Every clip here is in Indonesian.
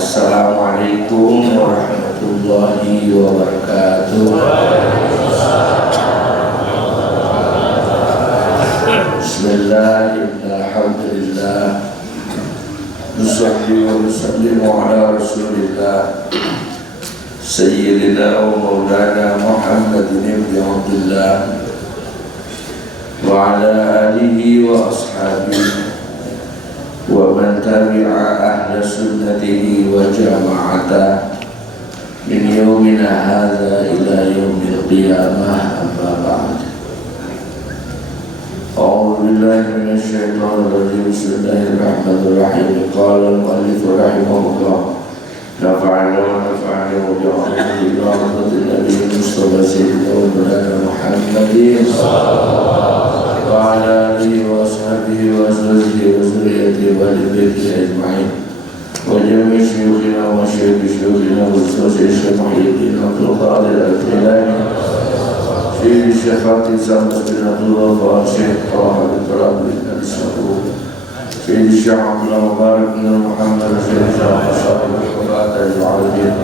Assalamualaikum warahmatullahi wabarakatuh. Bismillahirrahmanirrahim. Nusalli wa nusallimu ala Rasulillah Sayyidina wa Maulana Muhammadin ibn Abdullah wa ala alihi wa ashabihi wa man tabi'a ahla sunnatihi wa jama'ata min yawmina hadha ila yawmil qiyamah, amma ba'd. A'udzu billahi minasy syaithanir rajim. Bismillahirrahmanirrahim. Qala al-mu'allif rahimahullah, nafa'ana wa nafa'ana wa bi'ilmihi ila rahmatin nabiyyi Mustafa sayyidina wa maulana Muhammadin wa ala alihi wa ashabihi wa azwajihi wa zurriyyatihi wa ahli baitihi ajma'in wa jami'i syuyukhina wa masyayikh syuyukhina wa ustadz Muhyiddin Abdul Qadir Al-Jilani Syekh Syekh Samsul bin Abdullah wa Syekh Ahmad bin Rabi' al-Sabur Syekh Syekh Abdullah Mubarak bin Muhammad Syekh Syekh Al-Qabat al-Mu'allim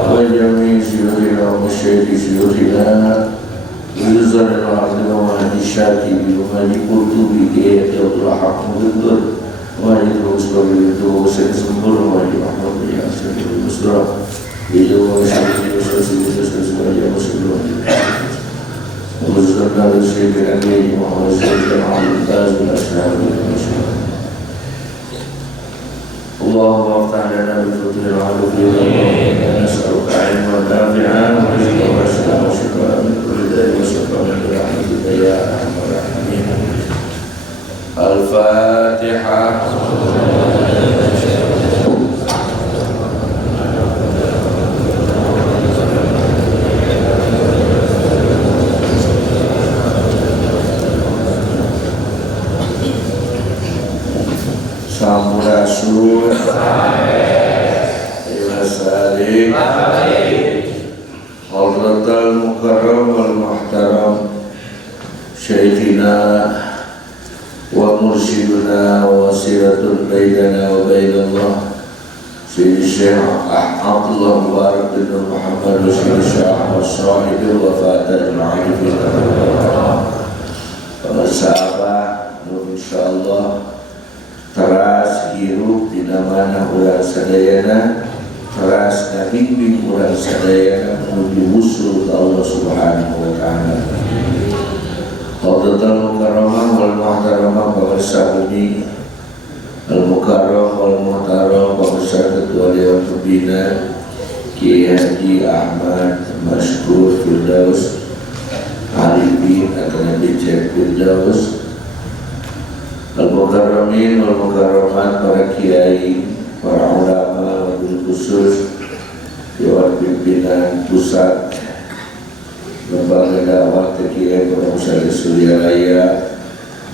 wa jami'i syuyukhina wa masyayikh syuyukhina Yuzan al-Azim wa hadishati Bimali Qurtubi Iyat Allah Hakmudur wa Yudhu Usbabi Yudhu Hussein Sembur wa Yudhu Ahmad bin Yasir Yudhu Musra Yudhu Syekh Yudhu Syekh Muslim Muzurna Syekh Al-Amiri Muhammad Syekh Al-Taz Al-Ashhar Al-Ashhar Allahumma aftah lana bi-fadlil al-'aliyyil 'azim wa nas'aluka 'ilman nafi'an wa rizqan wasi'an wa shifaan min kulli daa'in wa shifaan bi rahmatika ya arhamar rahimin. Al-Fatihah. Sampurasun ila salik Hadratal Mukarram wal Muhtaram Syekhina wa mursyiduna wa wasiratun bainana wa bainallah Syekh Syekh Abdullah Mubarak bin Muhammad wa Syekh Ahmad Sahib wafatat al-arifin sahabat insyaallah teras hirup di mana urang sadayana, teras ngabimbing urang sadayana menuju wusul ke Allah Subhanahu wa taala. Hadratul Mukarramah wal Muhtaramah pemirsa bumi, Al-Mukarram wal Muhtaram pemirsa Ketua Dewan Pembina Kiai Haji Ahmad Mashkur Firdaus Arifin akan dicek Firdaus, Al-Mukarramin wal Mukarramat, para kiai, para ulama, wabil khusus Dewan Pimpinan Pusat Lembaga Dakwah TKI Pondok Pesantren Suryalaya,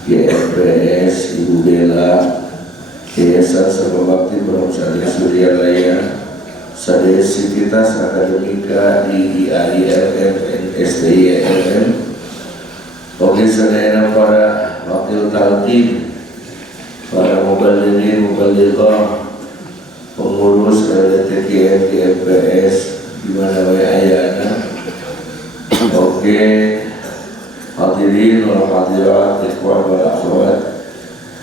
GMPS, Ibu Bella, Yayasan Sabah Bakti Pondok Pesantren Suryalaya, Sadesivitas Akademika di IAILM, STILM, oke sadayana para wakil talqin, para muballighin, mubalighah, pengurus LTKM, GMPS di mana wae ayana. Oke, hadirin wal hadirat, ikhwan wal akhwat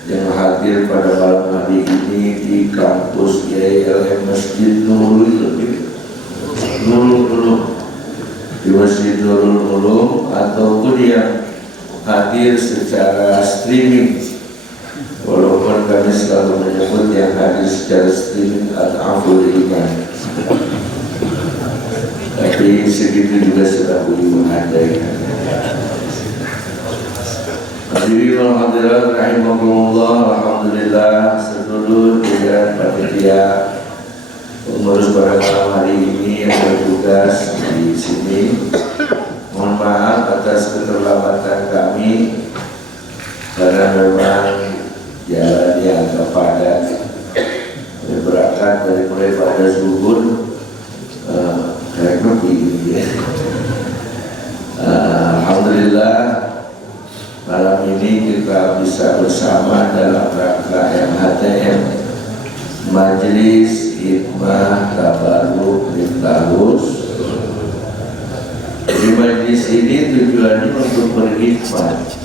yang hadir pada malam hari ini di kampus IAILM Masjid Nurul Ulum, di Masjid Nurul Ulum, ataupun yang hadir secara streaming, walaupun kami selalu menyebut yang hadir secara streaming al-aful iman, tapi segitu juga sudah boleh menghargai. Hadirin wal hadirat rahimakumullah, alhamdulillah sedulur dan panitia pengurus pada malam hari ini yang bertugas di sini. Mohon maaf atas keterlambatan kami karena memang jalannya agak padat. Berangkat dari mulai pada zuhur kayak begini. Alhamdulillah malam ini kita bisa bersama dalam rangka MHTM, Majelis hikmah, tabarruk, miftahus. Di majlis ini tujuannya untuk berhikmat.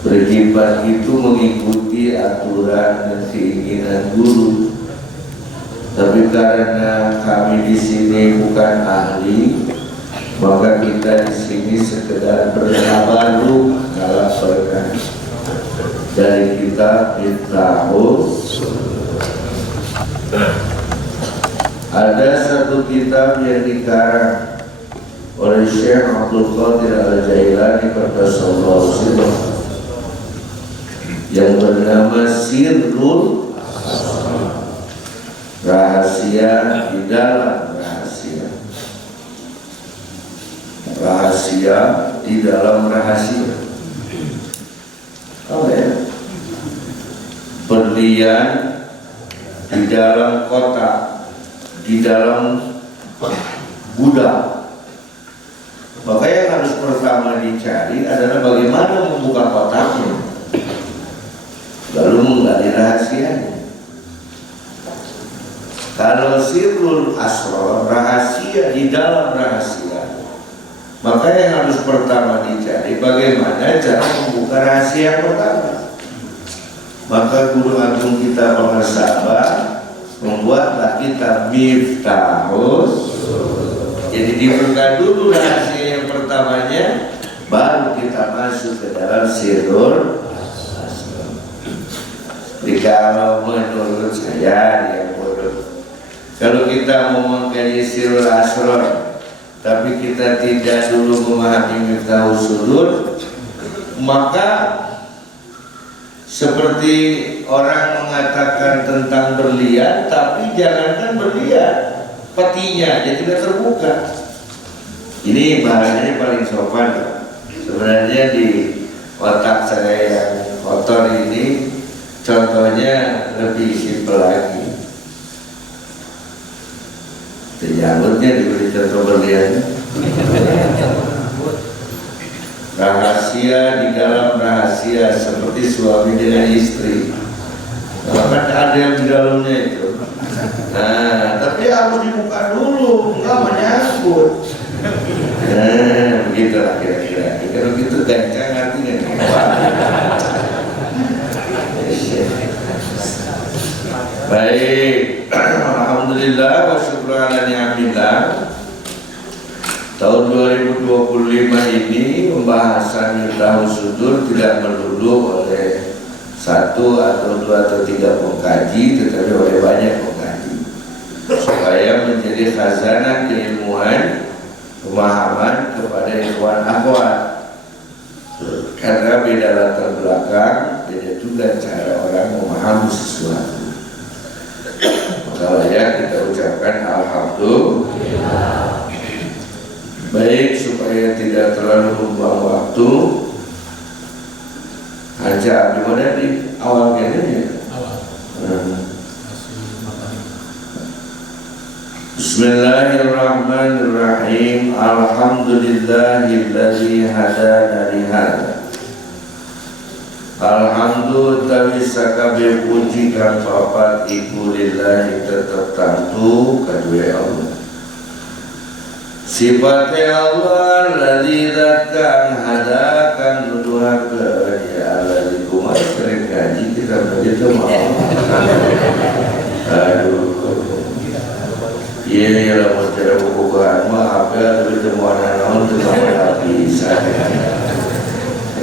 Berhikmat itu mengikuti aturan dan keinginan guru. Tapi karena kami di sini bukan ahli, maka kita di sini sekedar bertabarruk ala berkah dari kitab Miftahus. Ada satu kitab yang dikarang oleh Syekh Abdul Qadir Al-Jailani Qaddasallahu sirrahu yang bernama Sirrul Rahasia di dalam rahasia. Rahasia di dalam rahasia. Oh ya. Berlian di dalam kotak, di dalam gudang. Maka yang harus pertama dicari adalah bagaimana membuka kotaknya, lalu menggali rahasianya. Kalau sirrul asrar, rahasia di dalam rahasia, maka yang harus pertama dicari bagaimana cara membuka rahasia yang pertama. Maka guru agung kita Al-Sabah membuatlah kitab Miftahus. Jadi dibuka dulu rahasia yang pertamanya, baru kita masuk ke dalam sirrul asrar. Kalau menurut saya yang kalau kita mau mengkaji sirrul asrar tapi kita tidak dulu memahami miftahus sudur, maka seperti orang mengatakan tentang berlian, tapi jangankan berlian, petinya dia tidak terbuka. Ini bahasanya paling sopan. Sebenarnya di otak saya yang kotor ini contohnya lebih simpel lagi. Terjangutnya diberi contoh berlian. Rahasia di dalam rahasia seperti suami dengan istri. Kan ada yang di dalamnya itu. Nah, tapi harus dibuka dulu, enggak menyangkut. Nah, begitulah kira-kira. Kalau gitu gancang artinya. Baik, alhamdulillah wa syukur ala ni'amillah. Tahun 2025 ini pembahasan Miftahus Sudur tidak melulu oleh satu atau dua atau tiga pengkaji, tetapi oleh banyak pengkaji, supaya menjadi khazanah keilmuan, pemahaman kepada ikhwan akhwat. Karena beda latar belakang, beda juga cara orang memahami sesuatu. Maka ya kita ucapkan alhamdulillah. Baik, supaya tidak terlalu membuang waktu, aja gimana di awal kayaknya. Bismillahirrahmanirrahim. Alhamdulillahilladzi hadana li hadza. Alhamdulillah sakabe puji kang papat iku lillahi tetep tantu kadue Allah. Sifatnya Allah ladzi kang hadakan nuduhakeun ya ladzi kumaha sering ngaji kita begitu mau. Aduh. Iya ya lamun cara buku-bukuan mah apa begitu mau naon teu bisa.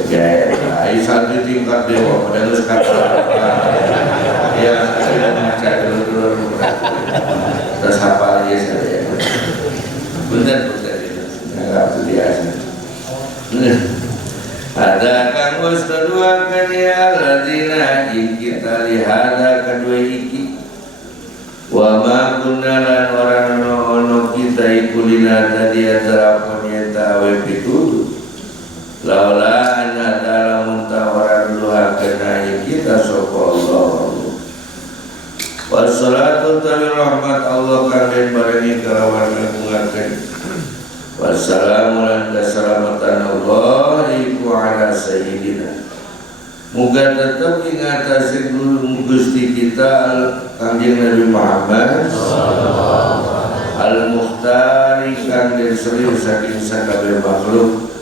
Kayak ai satu tingkat dewa pada geus kata. Ya, saya baca dulu. Terus hafal ya saya. Benar enggak biasa. Ada kang ustaduakan ya ladina kita lihada kedua iki. Wa ma kunna lan orang ono kita ikulina tadi atarapun yata awe pitudu. Laula anna dalam tawaran duha kenai kita sapa Allah. Wassalatu tawi rahmat Allah kalian barengi kalawan ngagungaken. Wassalamu ala salamatan Allah iku ala sayyidina Muga tetap ingatasi guru Gusti kita Kanjeng Nabi Muhammad Al-Mukhtari kang dirseliu saking sakabeh makhluk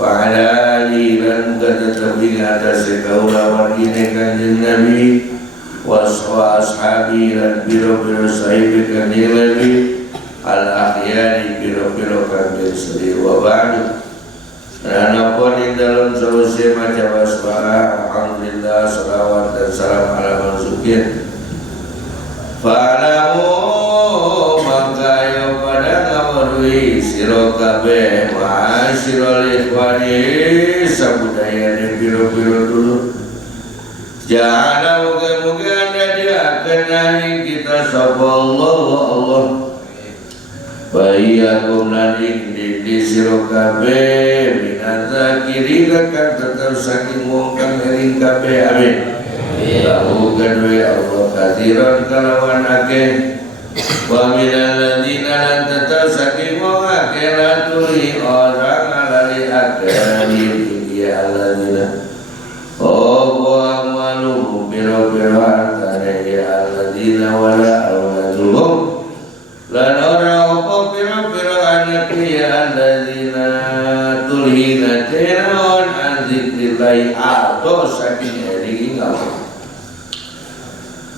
wa ala alihi lan muga tetap ingatasi kaula wargine Kanjeng Nabi wa ashabi lan biro-biro sahibi Kanjeng Nabi al-akhyari biro-biro kang dirseliu wa ba'du. Dan apa di dalam solusi macam wasbara, alhamdulillah, salawat dan salam ala mansukin. Fa'alamu maka yo pada ngamarui sirokabe ma'asyirul ikhwani sabudaya ni biro-biro dulu. Jangan moga-moga anda diakenani kita sapa Allah. Bayakum nadi di sirokabe minazakiri kan tetap saking wong kang eling kabeh amin. Lahu kadwe Allah kathiran kalawan akeh wa minal ladina lan tetap saking wong akeh laturi orang alali akeh ya aladina wa amalu biro-biro antara ya aladina wala awladuhum lan ora apa pira-pira anak ya alladzina tulhina tenaon an zikrillah atau saking eling Allah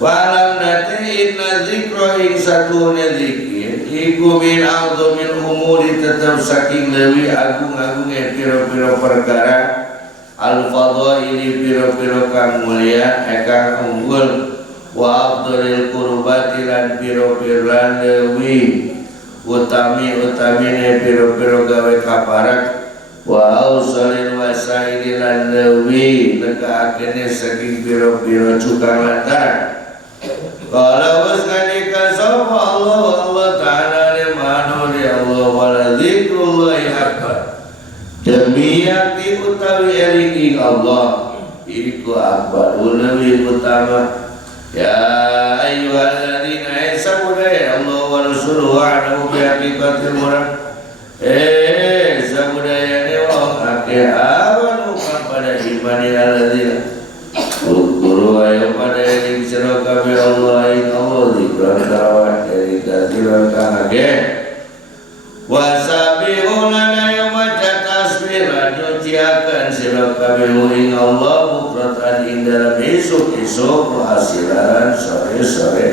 walam nate inna zikra ing satune zikir iku min a'dhamil umuri tetap saking lewi agung-agungnya pira-pira perkara al-fadhaili pira-pira kang mulia kang unggul wa afdhalil qurbati lan piro-piro lan lewi utami-utamine piro-piro gawe kaparak wa ausalil wasaili lan lewi nekakene saking piro-piro cukang lantaran kalau waskanika sapa Allah Ta'ala limanu li Allah wala zikrullahi akbar demi yakti utawi eling Allah iku akbar lebih utama. Ya ayyuhalladzina sabudaya Allah wa rasuluhu a'lamu bi haqiqatil murad sabudaya ne wong akeh amanu pada iman alladzina guru ayo pada ing sira kabeh Allah ing Allah dikran kawan dari kasiran kang akeh wasabihu lana yawma tasbih nyuciaken sira kabeh ing Allah bukratan ing dalam esuk-esuk asilan sore-sore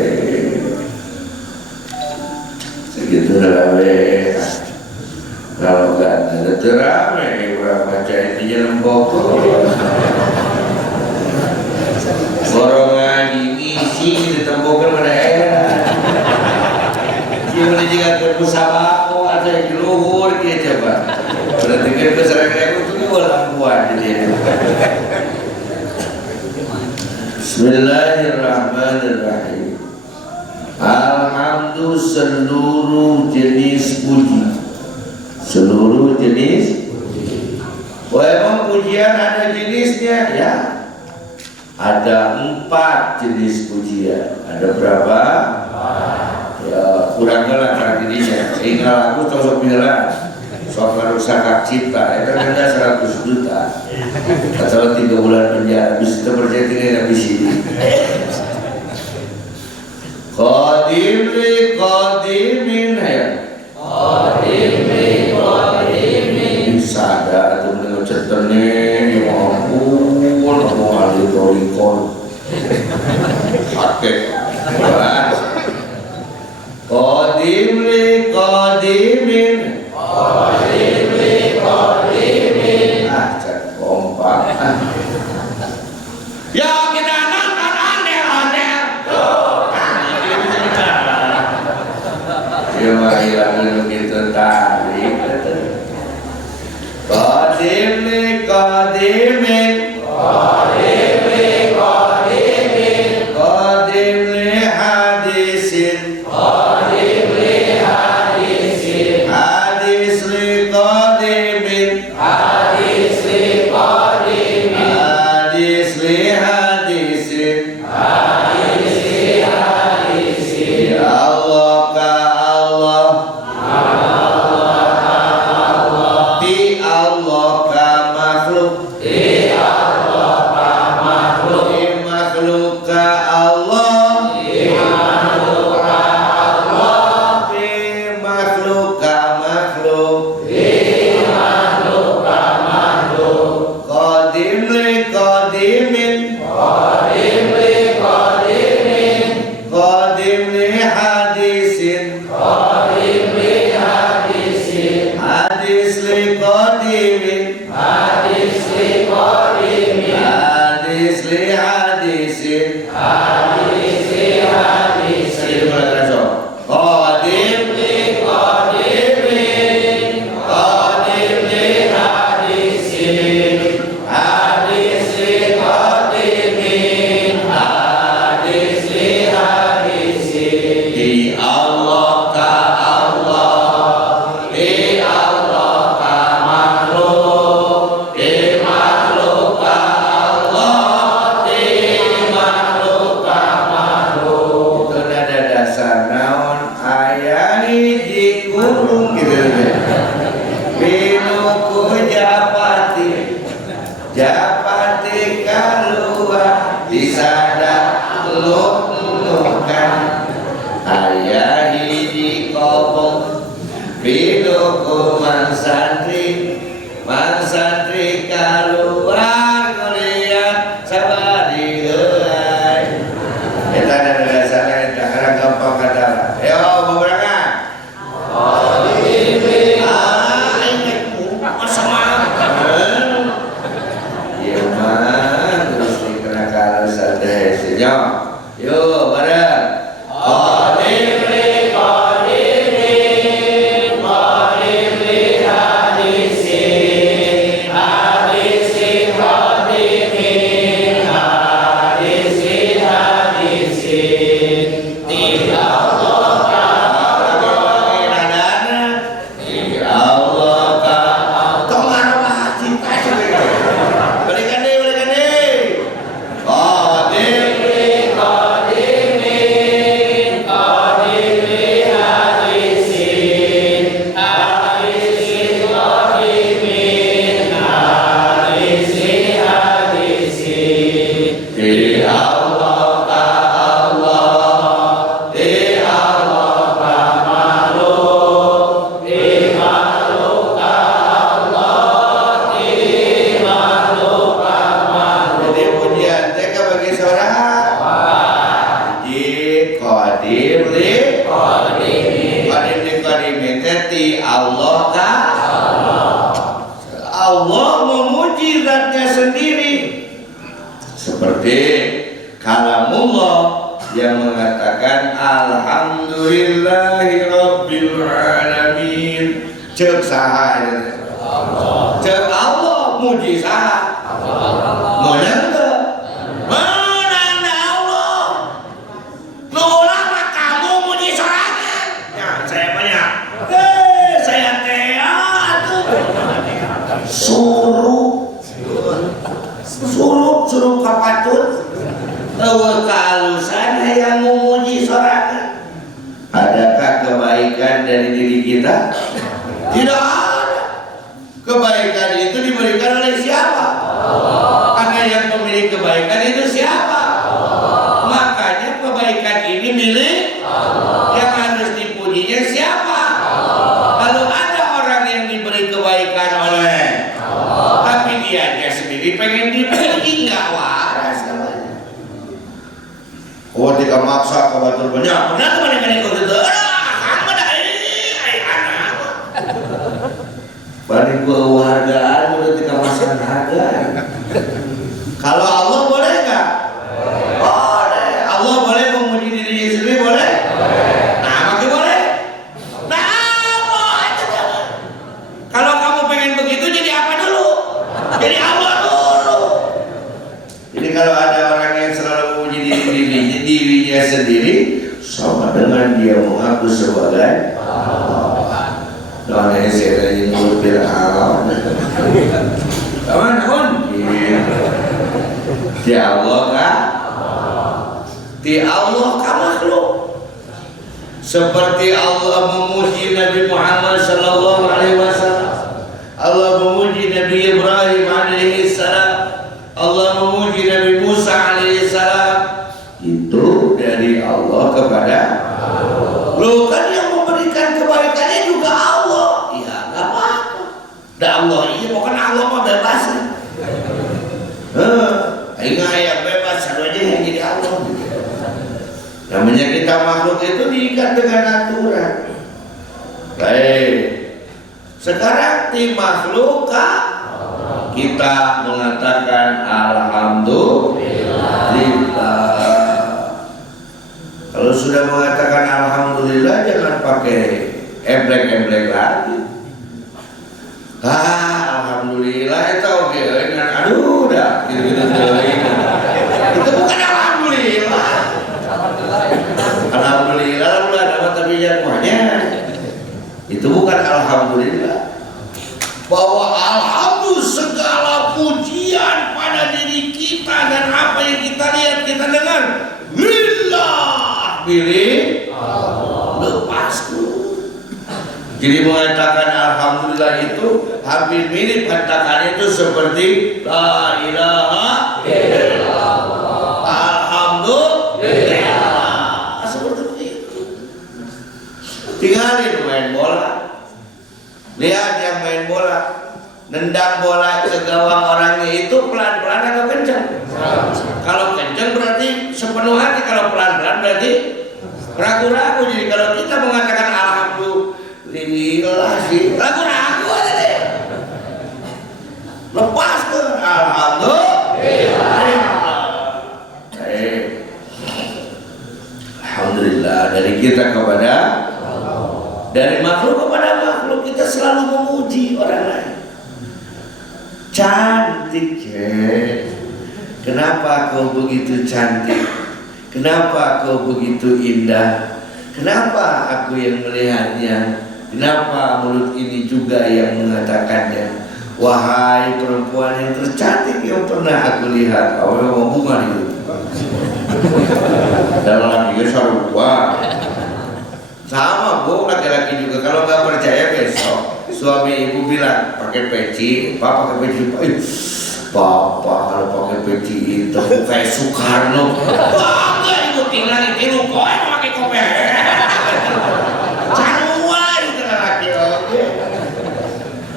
segitu rame kalau kan ada terame orang baca intinya lembok orang ngaji ngisi ditembokan pada era dia menjadikan bersama ada yang di luhur dia coba berarti kan kesalahan itu orang kuat jadi Bismillahirrahmanirrahim. Alhamdulillah seluruh jenis puji. Seluruh jenis puji. Wah emang pujian ada jenisnya ya? Ada 4 jenis pujian. Ada berapa? Ya kurangnya lah dirinya. Sehingga aku cocok bilang soal rusak cipta itu kan ada 100 juta atau 3 bulan penjara bisa terpercaya tinggal di sini. Qadim li qadimin ya qadim li qadimin sada atau dengan ceternya ya ampun mau alih torikon sakit qadim li qadimin kompak ya kita nonton ondel-ondel ya marilah begitu tarik qadim li qadimin qadim li hadisin qadim li hadisin hadis li qadimin hadis li qadimin hadis li hadisin hadis li hadisin ya Allah ka Allah makhluk ka Allah, di makhluk ka makhluk, qadim li qadimin, qadim li hadisin, hadis li qadimin, hadis li hadisin, Jadi mulai terasa. Qadim li qadimin, qadim li hadisin, hadis li qadimin, hadis li hadisin. Di Allah ka Allah, di Allah ka makhluk, di makhluk ka Allah, di makhluk ka makhluk. Itu ada dasar naon aya hiji gunung gitu ya. Binuku japati, japati kaluar disada luk-lukan. Aya hiji kobong binuku mansantri, mansantri kaluar ngeliat sabari heulai. Eta ada dasarnya eta karena gampang kata. Ayo beberangan. Iya mah terus dikena kalau sadaya senyum. Yuk bareng. Qadim li qadimin, qadim li hadisin, hadis li qadimin, hadis li hadisin. Di Allah ka Allah, di Allah ka Allah. Tomar wajib berikan deh. Qadim li qadimin, qadim li hadisin, hadis li qadimin, hadis li hadisin. Di Allah ka Allah, di Allah ka makhluk, di makhluk ka Allah, di makhluk ka makhluk. Jadi pujian teh bagi seorang di qadim li qadimin, qadim li qadimin teh ti Allah ka Allah memuji zatnya sendiri seperti kalamullah yang mengatakan alhamdulillahi rabbil alamin. Cek saha cek Allah muji saha menang Allah nu ulah mah kamu muji sorangan ya saya banyak saya teh atuh suruh kapatut eueuh kehalusan hayang memuji sorangan. Adakah kebaikan dari diri kita? Tidak ada. Kebaikan itu diberikan oleh siapa? Karena yang pemilik kebaikan itu siapa? Makanya kebaikan ini milik yang harus dipujinya siapa? Lalu ada orang yang diberi kebaikan oleh tapi dianya sendiri pengen dipuji, nggak waras namanya. Ketika maksa kebatul banyak, benar tuh banyak kau itu, balik kehargaan udah ketika masang harga. Kalau Allah boleh nggak? Boleh. Allah boleh memuji dirinya sendiri boleh? Nah, makin boleh. Nah, kalau kamu pengen begitu jadi apa dulu? Jadi Allah dulu. Jadi kalau ada orang yang selalu memuji dirinya sendiri, sama dengan dia mengaku sebagai doanya saya tadi mulut alam. Kawan pun di Allah kah? Di Allah kah makhluk? Seperti Allah memuji Nabi Muhammad sallallahu alaihi wasallam, Allah memuji Nabi Ibrahim alaihi salam, Allah memuji Nabi Musa alaihi salam, kepada lo kan yang memberikan kebaikannya juga Allah. Ya nggak apa-apa. Dan Allah ini bukan Allah mah bebas. Ingat yang bebas saja yang jadi Allah. Namanya kita makhluk itu diikat dengan aturan. Baik. Sekarang di makhluk kita mengatakan alhamdulillah. Kalau sudah mengatakan alhamdulillah jangan pakai emblek-emblek lagi. Alhamdulillah itu oke. Aduh dah gitu-gitu. Itu bukan alhamdulillah. Alhamdulillah bulan apa tapi jatuhnya. Itu bukan alhamdulillah. Bahwa alhamdulillah segala pujian pada diri kita dan apa yang kita lihat, kita dengar, lillah, pilih lepasku. Jadi mengatakan alhamdulillah itu hampir mirip katakan itu seperti la ilaha illallah, alhamdulillah, seperti itu. Tinggalin main bola. Lihat yang main bola, nendang bola ke gawang orangnya itu pelan-pelan atau kencang? Kalau kencang berarti sepenuh hati, kalau pelan-pelan berarti ragu-ragu. Jadi kalau kita mengatakan alhamdulillah sih, ragu-ragu aja deh. Lepas ke alhamdulillah. Alhamdulillah dari kita kepada dari makhluk kepada makhluk, kita selalu memuji orang lain. Cantik, kenapa kau begitu cantik? Kenapa kau begitu indah? Kenapa aku yang melihatnya? Kenapa mulut ini juga yang mengatakannya? Wahai perempuan yang tercantik yang pernah aku lihat. Awalnya mau bunga itu. Dan lagi sarua. Sama bu, laki-laki juga. Kalau nggak percaya besok suami ibu bilang pakai peci, papa pakai peci. Papa kalau pakai peci itu kayak Soekarno. Bangga ibu tinggal di tiru kau yang pakai kopi. Canua itu laki.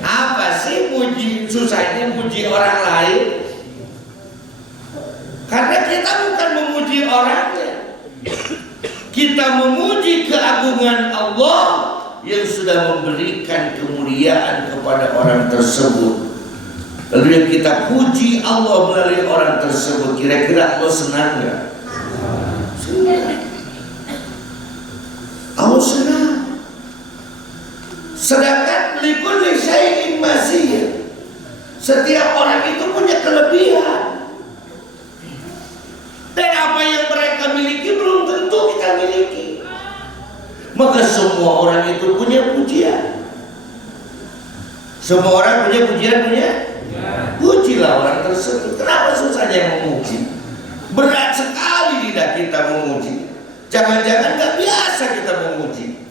Apa sih puji susahnya puji orang lain? Karena kita bukan memuji orangnya. Kita memuji keagungan Allah yang sudah memberikan kemuliaan kepada orang tersebut. Lalu yang kita puji Allah melalui orang tersebut, kira-kira Allah senang nggak? Senang. Allah senang. Sedangkan likulli syai'in masih, setiap orang itu punya kelebihan. Dan apa yang mereka miliki belum tentu kita miliki. Maka semua orang itu punya pujian. Semua orang punya pujian, pujilah orang tersebut. Kenapa susahnya memuji? Berat sekali lidah kita memuji. Jangan-jangan gak biasa kita memuji.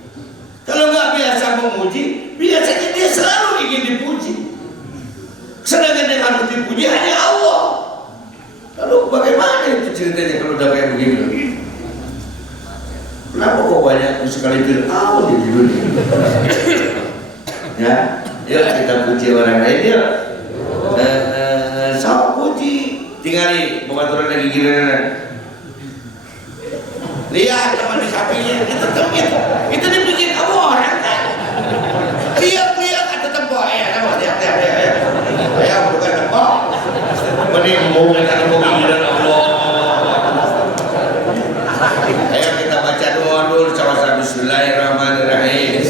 Kalau gak biasa memuji, biasanya dia selalu ingin dipuji. Sedangkan yang harus dipuji hanya Allah. Lalu bagaimana itu ceritanya kalau udah kayak begini? Kenapa kok banyak sekali Fir'aun di dunia? Ya, yuk kita puji orang lain yuk. Sama puji, tinggali pengaturan lagi giliran. Lihat teman di sampingnya, itu dibikin kamu orang kan? Lihat kata tembok, ya bukan tembok. Menimbul dengan giliran Allah. Ayo kita baca doa dulu sama-sama. Bismillahirrahmanirrahim.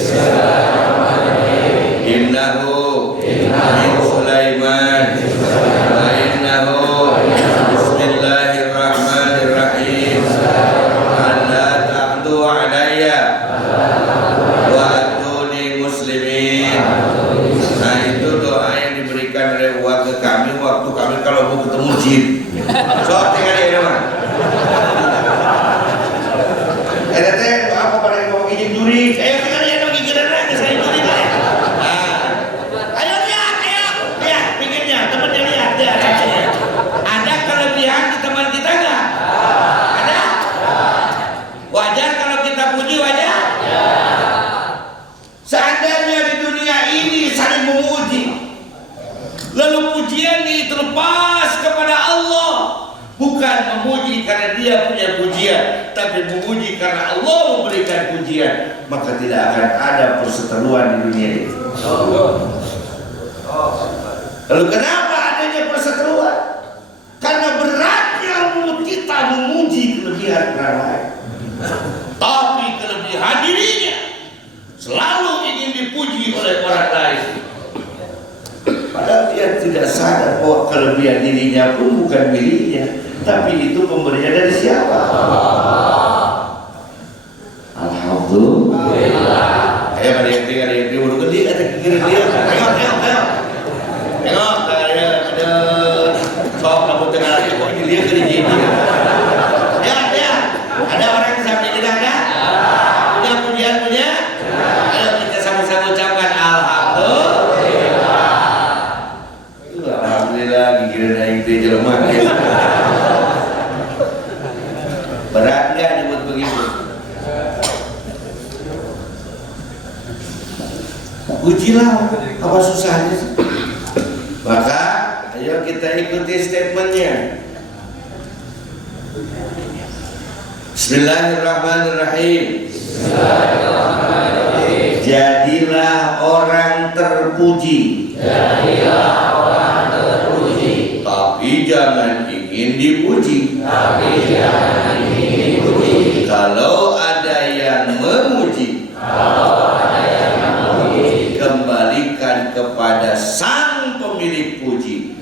Innahu min Sulaiman wa innahu bismillahirrahmanirrahim. Alla ta'du alayya wa atuni muslimin. Nah itu doa yang diberikan oleh Allah ke kami waktu kami kalau mau ketemu jin. So tinggal di mana? Teh apa pada yang mau izin juri? Ayo tinggal di mana gigiran lagi saya juri lah. Ayo lihat pikirnya temannya lihat. Ada kelebihan di teman kita nggak? Ada? Wajar pujian, tapi memuji karena Allah memberikan pujian, maka tidak akan ada perseteruan di dunia ini. Lalu kenapa adanya perseteruan? Karena beratnya kita memuji kelebihan orang lain, tapi kelebihan dirinya selalu ingin dipuji oleh orang lain. Padahal dia tidak sadar bahwa kelebihan dirinya pun bukan miliknya, tapi itu pemberian dari siapa? Alhamdulillah. Ayo ada yang udah gede, ada yang kiri dia. Ayo. Tengok, ada sok rambut tengah lagi, kok ini dia gede gini. Ya, ada orang yang sampai kita ada? Punya pujian punya? Ayo kita sama-sama ucapkan alhamdulillah. Alhamdulillah, gigiran aing teh jelema. Berat enggak nyebut begitu? Pujilah, apa susahnya sih? Maka ayo kita ikuti statementnya. Bismillahirrahmanirrahim. Jadilah orang terpuji. Tapi jangan ingin dipuji. Kalau ada yang memuji, kembalikan kepada sang pemilik puji.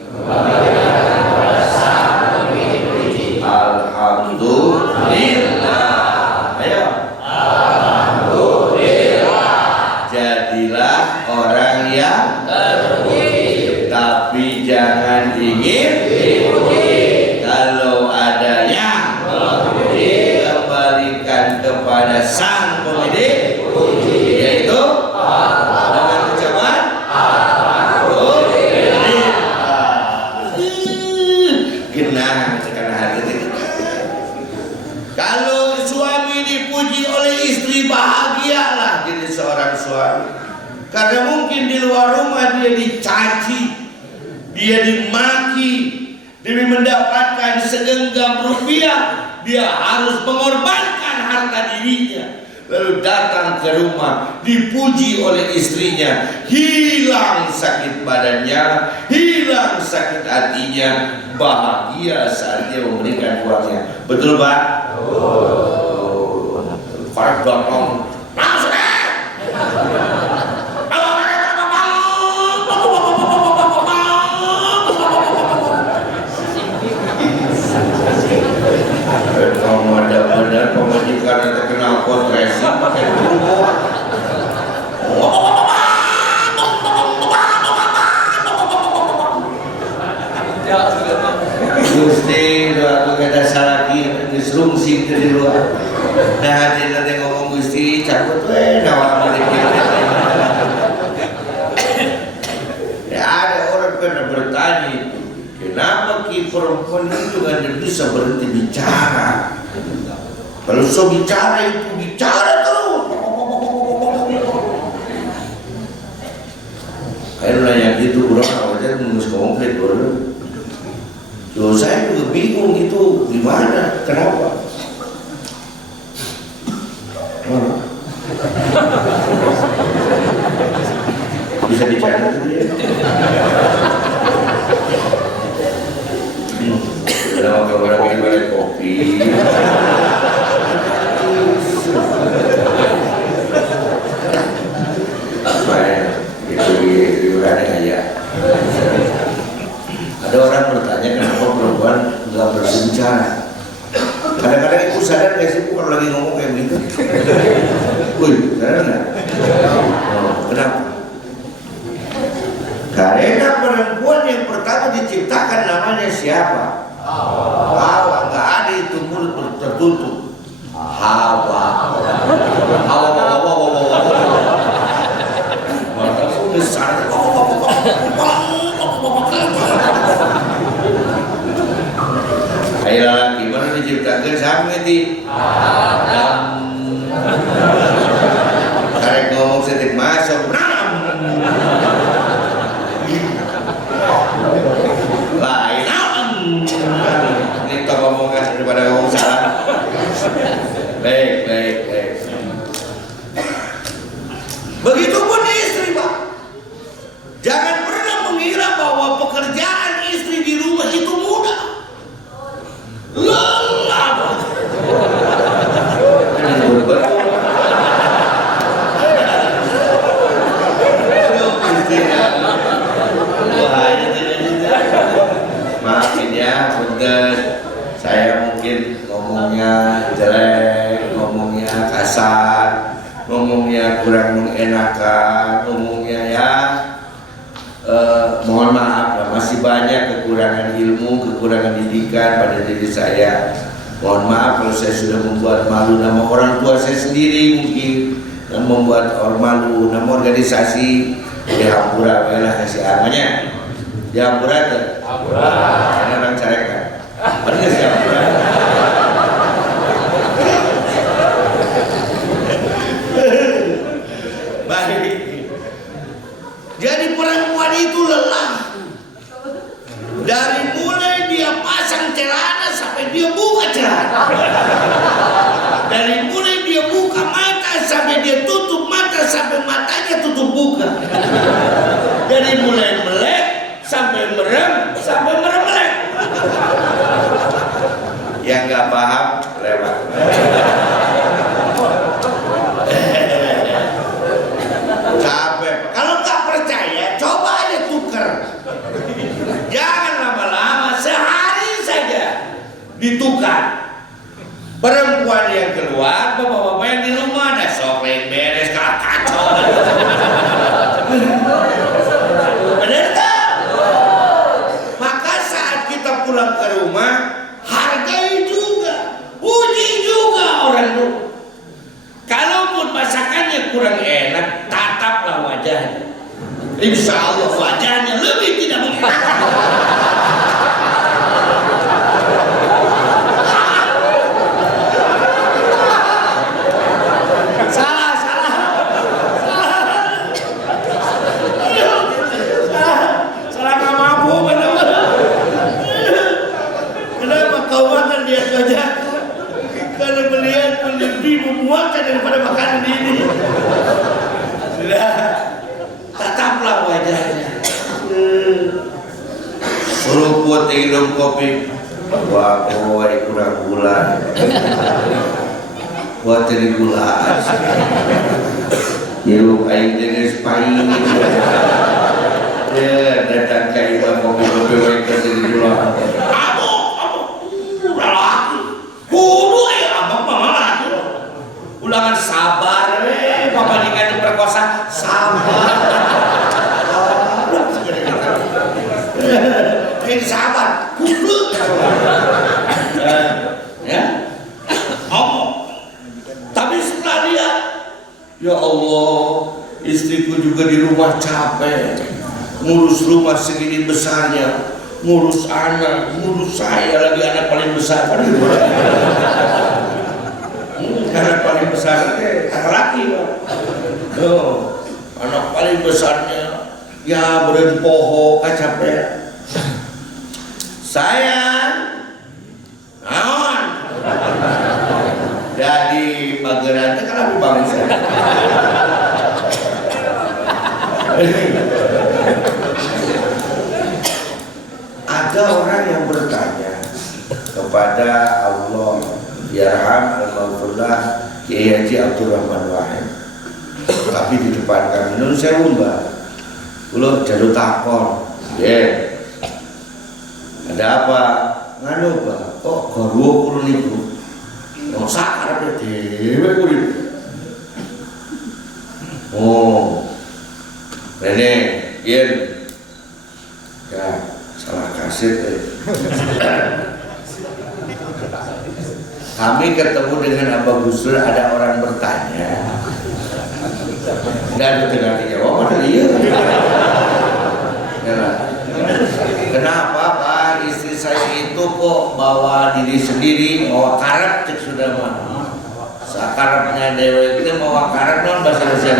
Alhamdulillah. Ayo. Alhamdulillah. Jadilah orang yang terpuji, tapi jangan ingin dipuji. Kalau ada yang memuji, kembalikan kepada sang pemilik puji, yaitu dengan ucapan genah karena hati kita. Kalau suami dipuji oleh istri, bahagialah jadi seorang suami. Karena mungkin di luar rumah dia dicaci, dia dimaki, demi mendapatkan segenggam rupiah dia harus mengorbankan harta dirinya. Lalu datang ke rumah dipuji oleh istrinya, hilang sakit badannya, hilang sakit hatinya, bahagia saat dia memberikan uangnya. Betul Pak? Farah Bapong benar pemajikan yang terkenal kontrasi pakai burung. Gusti, aku kata salah lagi, diserungsing dari luar. Nah, hati nanti ngomong Gusti, cabut nawar mereka. Ya ada orang pernah bertanya itu, kenapa perempuan itu nggak bisa berhenti bicara? Kalau so bicara itu bicara terus. Akhirnya yang itu kurang awajar mengus konkret bro. Yo saya juga bingung itu gimana, kenapa? Bisa bicara dulu ya. Kalau orang yang balik kopi. Ada orang bertanya kenapa perempuan nggak berbicara. Kadang-kadang ibu sadar nggak sih kalau lagi ngomong kayak gitu? Wih, sadar nggak? Kenapa? Karena perempuan yang pertama diciptakan namanya siapa? Hawa. Nggak ada itu mulut tertutup. Hawa. Besar. Ayolah, gimana diciptakan sama itu? Adam. Karek ngomong setik masuk. Lain. Ini tak ngomong daripada ngomong salah. yang kurang mengenakan umumnya ya mohon maaf lah, masih banyak kekurangan ilmu, kekurangan didikan pada diri saya. Mohon maaf kalau saya sudah membuat malu nama orang tua saya sendiri mungkin, dan membuat orang malu nama organisasi. Dihampura lah kasih amanya, dihampura tuh karena orang carekan bener sih hampura. Baik, jadi perempuan itu lelah dari mulai dia pasang celana sampai dia buka celana, dari mulai dia buka mata sampai dia tutup mata, sampai matanya tutup buka, dari mulai melek sampai merem, sampai merem melek. Yang nggak paham lewat. Capek. Kalau nggak percaya, coba aja tukar. Jangan lama-lama, sehari saja ditukar. Perempuan yang keluar, bapak-bapak yang di rumah ada sok beres kacau. Benar tak? Maka saat kita pulang ke rumah, hargai juga, puji juga orang itu. Kalaupun masakannya kurang enak, tataplah wajahnya. Insya Allah wajahnya lebih tidak mengenakan. Memuatkan daripada makanan ini. Sudah, tataplah wajahnya. Suruh buat minum kopi. Wah, kurang gula. Buat jadi gula. Hirup air jenis pahing. Ya, datang ke ibu kopi baik jadi gula. Ulangan sabar, bapak dikandung perkosa, sabar. Ini sabar, kubluk. Ya, ngomong. Tapi setelah lihat, ya Allah, istriku juga di rumah capek, ngurus rumah segini besarnya, ngurus anak, ngurus saya lagi anak paling besar kan. Anak paling besar laki-laki, oh, anak paling besarnya ya berada di pohon capek. Sayang, naon? Jadi bageran teh kan bangsa. Ada orang yang bertanya kepada Allah, Yarham al-Maghfurlah Kiai Haji Abdurrahman Wahid. Tapi di depan kami nun sewu mbak, ulo jalur takon, ada apa? Nganu mbak, kok garwo kulo niku? Wong sakar dhewe kuwi. Oh, rene, yen, ya salah kasih. Kami ketemu dengan Abah Gus Dur, ada orang bertanya dan tidak dijawab, ada iya. Kenapa Pak istri saya itu kok bawa diri sendiri, bawa karet cek sudah mah. Sakarepnya dewe itu bawa karet non bahasa Indonesia.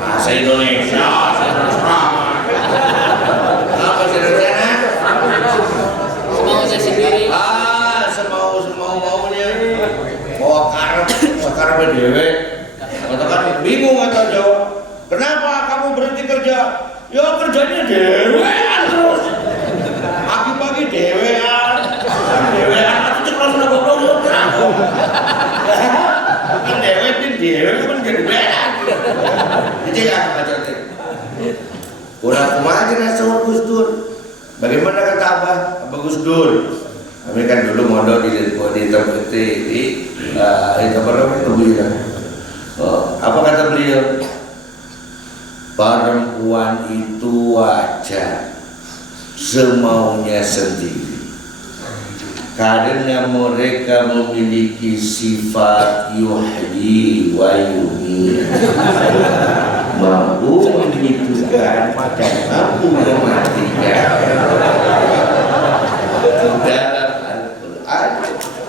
Bahasa Indonesia. Apa bahasa Indonesia? Semaunya sendiri. Bawa karep dewe, katakan bingung atau jawab. Kenapa kamu berhenti kerja? Ya kerjanya dewean terus. Pagi-pagi dewean, aku terus ngobrol. Kan dewe kan dewean. Jadi ya baca teh. Kurang kumaha cenah sahur Gus Dur. Bagaimana kata Abah Gus Dur? Kami kan dulu mondok di tempat itu bilang Apa kata beliau? Perempuan itu wajar semaunya sendiri karena mereka memiliki sifat yuhyi wa yumiit, mampu menghidupkan dan mampu mematikan. Dalam Al-Quran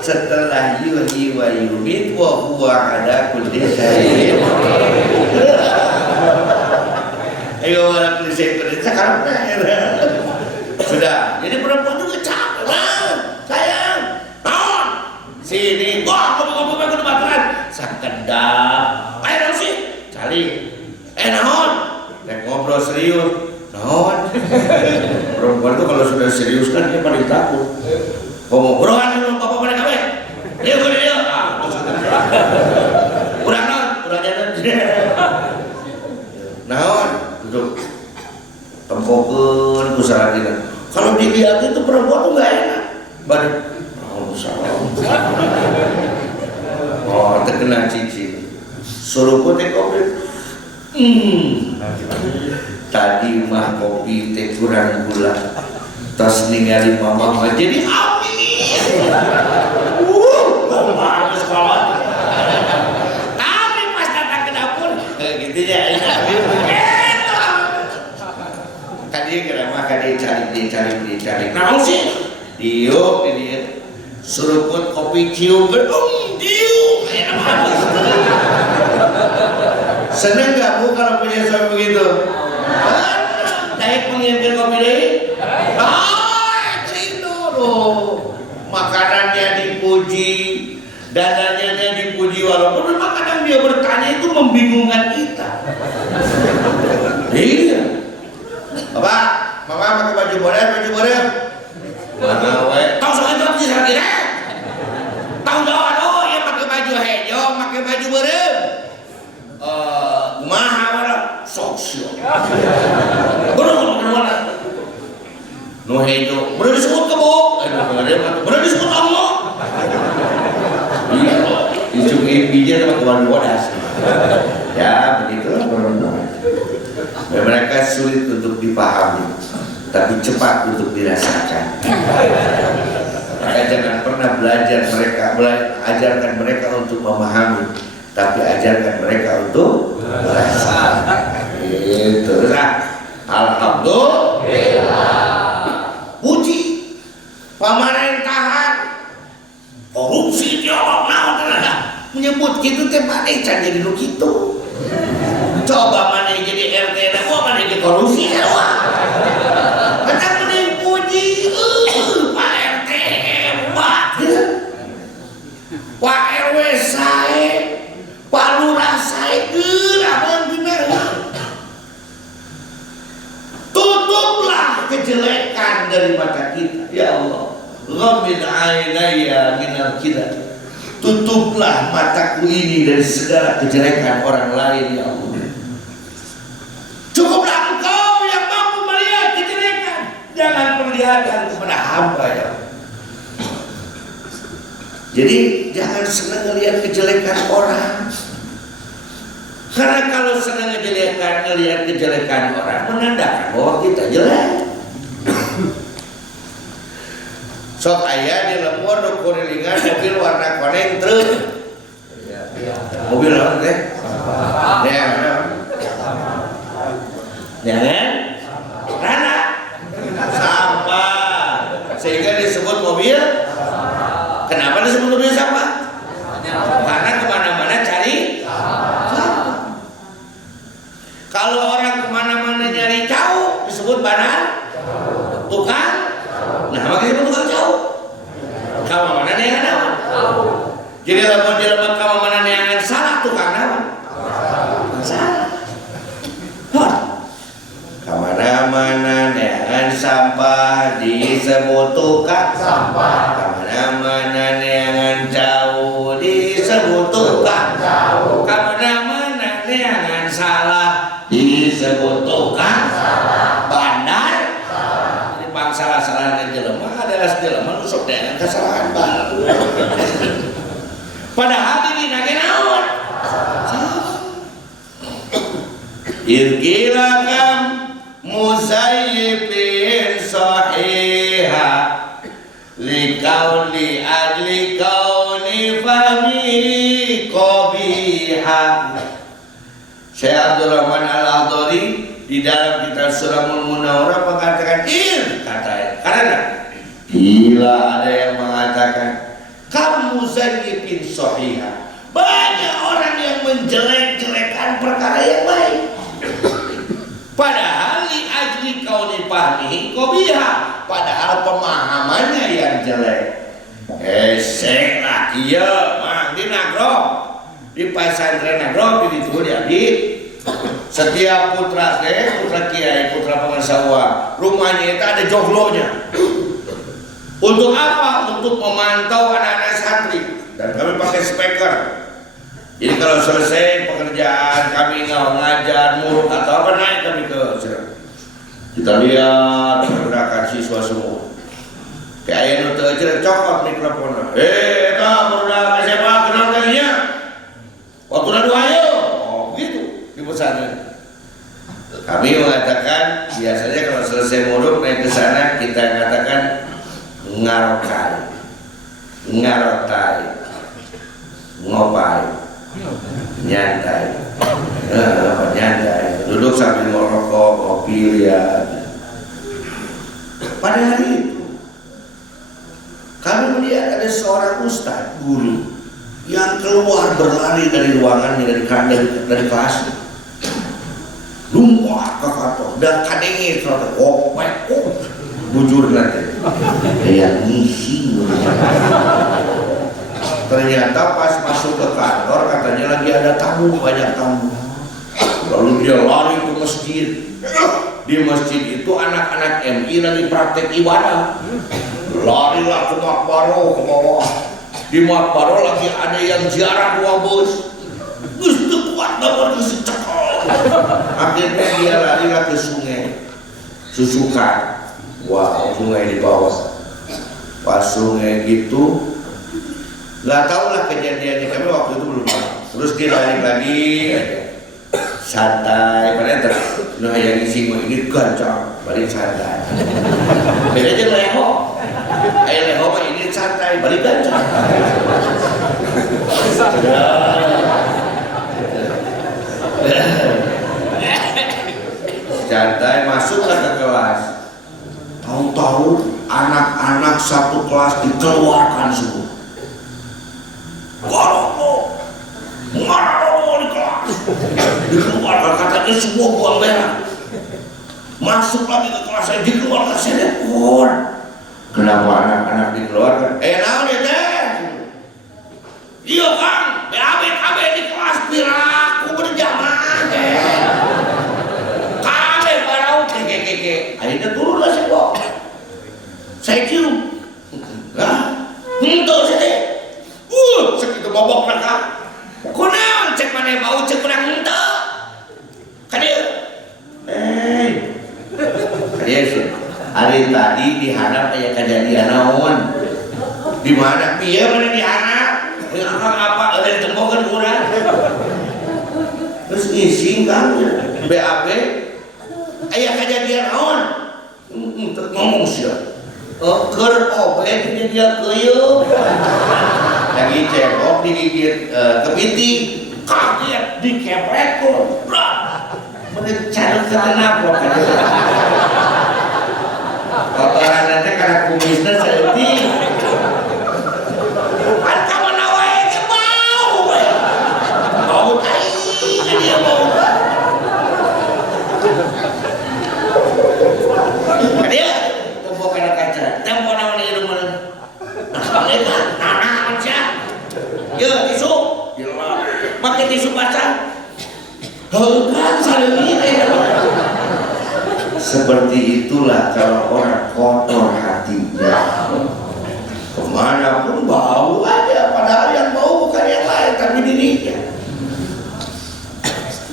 setelah yuhyi wa yumiit wa huwa ala kulli syai'in qadir. Ayo orang kulli syai'in qadir sekarang sudah. Jadi perempuan juga capek bang, sayang, tahun sini, wah ngomong-ngomong ke bakaran sekedap, ayo dong sih, cari, naon, ngobrol serius, naon. Perempuan itu kalau sudah serius kan dia paling takut. Ngomong, buruan dulu, bapak pada kabe, dia, kurang naon, kurang jalan, naon, duduk, tempokeun ku saladina. Kalau dilihat itu perempuan tuh nggak enak. Badan, oh terkena cici. Suruh teh kopi. Tadi mah kopi teh kurang gula. Tas ningali mama jadi amis. Bagus banget. Tapi pas datang ke dapur, gitu ya. Tadi kira mah dicari. Naon sih? Diuk dia. Seruput kopi cium diuk. Seneng gak Bu kalau punya suami begitu? Naik menginginkan kopi deh. Itu loh. Makanannya dipuji, dananya dipuji, walaupun memang kadang dia bertanya itu membingungkan kita. Iya. Bapak, mama pakai baju borem. Mana we? Tahu soal itu apa sih kira? Tahu jawab oh ya pakai baju hijau, pakai baju borem. Kumaha wala sosial. Bener. Nu hijau, bener disebut ke Bu? Bener disebut Allah. Iya, ujung bijinya sama kawan bodas. Ya begitulah benar. Mereka sulit untuk dipahami, tapi cepat untuk dirasakan. Maka jangan pernah ajarkan mereka untuk memahami, tapi ajarkan mereka untuk merasakan. Itu lah. Alhamdulillah. Puji pemerintahan korupsi diolok menyebut gitu teh maneh can jadi nu kitu. Coba maneh jadi RT dan gua maneh jadi korupsi ya wah. Kita mending puji Pak RT hebat. Pak RW sae, Pak Lurah sae abang bener. Tutuplah kejelekan dari mata kita ya Allah. Ghamid ainaya minal kita. Tutuplah mataku ini dari segala kejelekan orang lain ya Allah. Cukuplah engkau yang mampu melihat kejelekan, jangan perlihatkan kepada hamba ya Allah. Jadi jangan senang melihat kejelekan orang. Karena kalau senang melihat kejelekan orang menandakan bahwa kita jelek. Sok aya di lemur nu kurilingan mobil warna koneng truk. Mobil naon teh? Jangan rana sampah sehingga disebut mobil. Kenapa disebut mobil sampah? Karena kemana-mana cari sampah. Kalau orang kemana-mana nyari jauh disebut banan tukang. Nah, makanya disebut tukang jauh. Kamu mana neangan naon? Jadi lamun dilebet kamu mana neangan salah tukang naon? Salah. Kamana-mana neangan sampah disebut tukang sampah. Kamana-mana neangan jauh disebut tukang jauh. Kamana-mana neangan salah disebut tukang salah. Bandar salah-salah jelema adalah jelema sok dengan kesalahan baru. Padahal ini nage naon? Irkila kam muzayyibin sahiha likauli ajli kauni fahmi qabiha. Syekh Abdul Rahman Al-Akhdari di dalam kitab Sulamul Munawwarah mengatakan katanya, karena bila ada yang mengatakan kamu zayyibin sahiha, banyak orang yang menjelek-jelekan perkara yang baik, padahal li ajli kauni fahmihi qabiha, padahal pemahamannya yang jelek. Esek lah iya mah di Nagrog, di pesantren Nagrog itu di setiap putra kiai, putra pengasawa, rumahnya itu ada joglonya. Untuk apa? Untuk memantau anak-anak santri. Dan kami pakai speaker. Jadi kalau selesai pekerjaan kami ngajar, muruk atau apa, naik kami ke sini. Kita lihat pergerakan siswa semua. Kayak ayah nutup aja cokot mikrofonnya. Eta budak SMA kenal kalinya. Waktu nadu ayo. Oh begitu di pesantren. Kami mengatakan biasanya kalau selesai muruk naik ke sana kita katakan ngarokai, ngopai, nyantai, duduk sambil merokok, kopi, lihat. Pada hari itu kami melihat ada seorang ustaz guru yang keluar berlari dari ruangannya, dari kelas, lumpah ke kantor dan kadengnya bujur nanti kayak ngisi. Ternyata pas masuk ke kantor katanya lagi ada tamu, banyak tamu. Lalu dia lari ke masjid. Di masjid itu anak-anak MI lagi praktek ibadah. Larilah ke Makbaro ke bawah. Di Makbaro lagi ada yang ziarah dua bos. Gustu kuat banget disecekol. Akhirnya dia larilah ke sungai Susukan. Wow, sungai di bawah. Pas sungai gitu, nggak tahu lah kejadiannya, kami waktu itu belum tahu. Terus dia lari lagi, santai, padahal nah yang isi ini gancang, balik santai. Beda aja leho, ayah leho mah ini santai, balik gancang. Santai, masuklah ke kelas. Tahu-tahu anak-anak satu kelas dikeluarkan semua. Ngoromo di kelas. Dikeluarkan, katanya semua buang berak. Masuk lagi ke kelas saya, dikeluarkan telepon. Kenapa anak-anak dikeluarkan? Naon ya teh? Iya Kang, BAB di kelas piraku berjamaah Kale barau keke. Akhirnya turunlah si Bok. Saya cium. Nah, itu sih. Segitu bobok mereka. Kunaon cek mana bau cek kurang ente. Kadia. Kadia sih. Hari tadi dihanap aya kejadian naon. Di mana? Pieu mana dihanap? Akang apa ada ditembokan urang. Terus ngisi kan BAB aya kejadian naon? Ngomong sia. Keur obeng dia keuyeum. Lagi cebok digigit kepiting, kaget dikeprek ku. Bener cadel ketenap kok. Kotoran nanti karena kumisnya seeutik. Kan kamu nawae ke bau. Bau tai dia bau. Dia tembok kena kaca. Tembok naon ieu mah. Nah, aja. Yo tisu. Pakai tisu basah. Kan seperti itulah kalau orang kotor hatinya, kemanapun bau aja, padahal yang bau bukan yang lain tapi dirinya.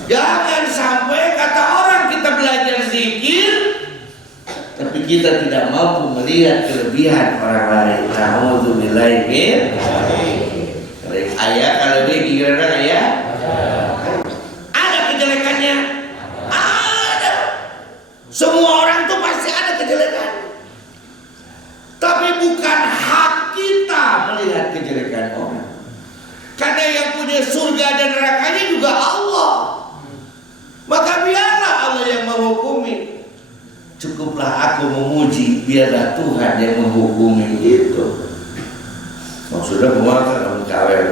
Jangan sampai kata orang kita belajar zikir tapi kita tidak mampu melihat kelebihan orang lain. Nauzubillahi min ayat kalau dia gimana ayat ada kejelekannya, nerakanya juga Allah. Maka biarlah Allah yang menghukumi. Cukuplah aku memuji, biarlah Tuhan yang menghukumi itu. Maksudnya pemuaka kamu KWB.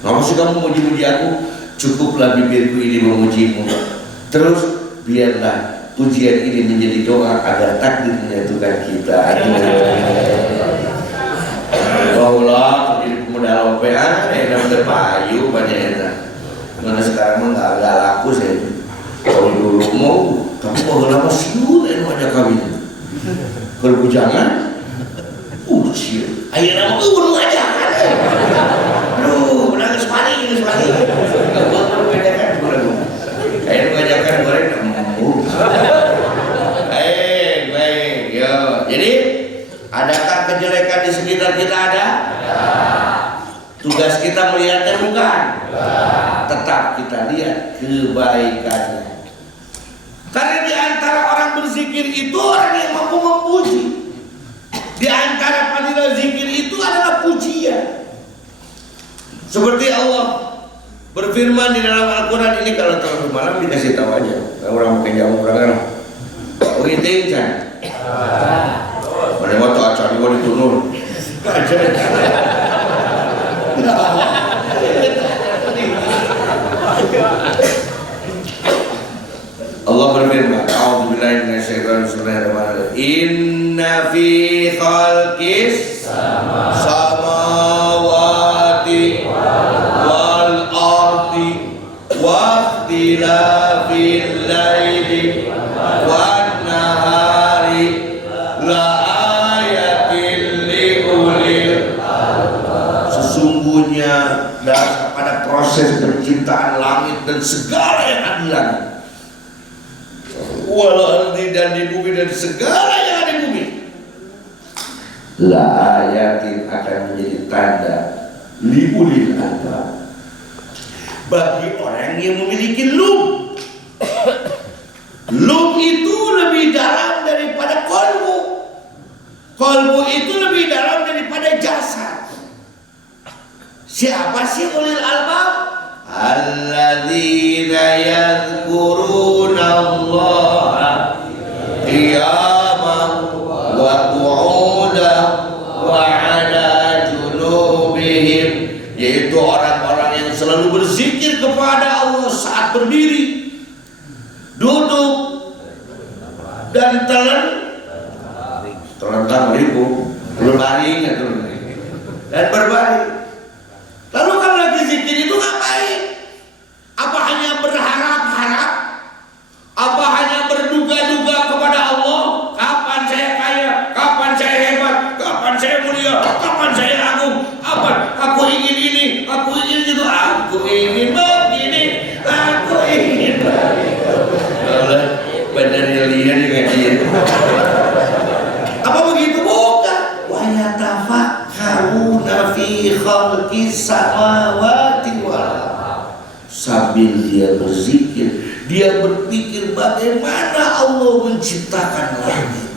Nggak sih kamu memuji-muji aku? Cukuplah bibirku ini memujimu. Terus biarlah pujian ini menjadi doa agar takdir menyatukan kita. Baulah jadi pemuda LPA, enak berpayu banyak enak. Mana sekarang mah nggak laku saya. Kalau dulu mau, kamu mau kenapa sih? Enak aja kawin. Berbujangan. Shit. Akhirnya mau burung aja kan? Aduh, benar kesepani. Kamu mengajarkan goreng. Kayak mengajarkan goreng kamu. Baik, yo. Jadi, adakah kejelekan di sekitar kita ada? Ya. Tugas kita melihatnya bukan? Ya. Tetap kita lihat kebaikannya. Karena di antara orang berzikir itu orang yang mampu memuji. Di antara fadilah zikir itu adalah pujian. Seperti Allah berfirman di dalam Al-Quran ini, kalau terlalu malam dikasih tahu aja. Kalau orang makan jamu orang kan, begitu kan? Mana mau tahu acara mau ditunur? Allah berfirman, A'udzubillahi minasyaitonir rajim. Inna fi khalqis samawati wal ardi wa ikhtilafil laili wan nahari la ayatin liulil. Sesungguhnya pada proses penciptaan langit dan segala yang ada di langit, wal ardi dan di bumi dan segala yang ada di bumi, la ayatin akan menjadi tanda liulil albab, bagi orang yang memiliki lub. Lub itu lebih dalam daripada kolbu. Kolbu itu lebih dalam daripada jasad. Siapa sih ulil albab? Alladzina yadhkuruna Allah qiyaman wa qu'udan wa 'ala junubihim, yaitu orang-orang yang selalu berzikir kepada Allah saat berdiri, duduk, dan terlentang beribu, berbaring dan berbaring. Lalu kalau lagi zikir itu ngapain? Apa hanya berharap-harap? Apa hanya berduga-duga kepada Allah? Kapan saya kaya? Kapan saya hebat? Kapan saya mulia? Kapan saya agung? Apa? Aku ingin ini, aku ingin itu, aku ingin begini, aku ingin begitu. Allah, benar lihat ngaji. Apa begitu? Bukan. Wa yatafakkaruna fi khalqis samawati wal ardh. Sambil dia berzikir, dia berpikir bagaimana Allah menciptakan langit,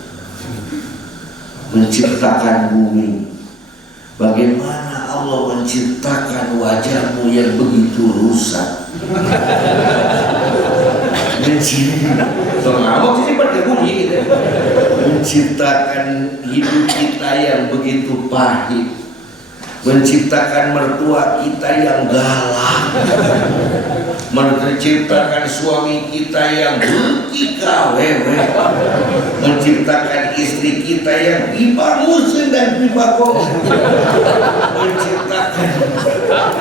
menciptakan bumi, bagaimana Allah menciptakan wajahmu yang begitu rusak. Menciptakan hidup kita yang begitu pahit, menciptakan mertua kita yang galak, menciptakan suami kita yang berkika wewe, menciptakan istri kita yang pipa musim dan pipa kok, menciptakan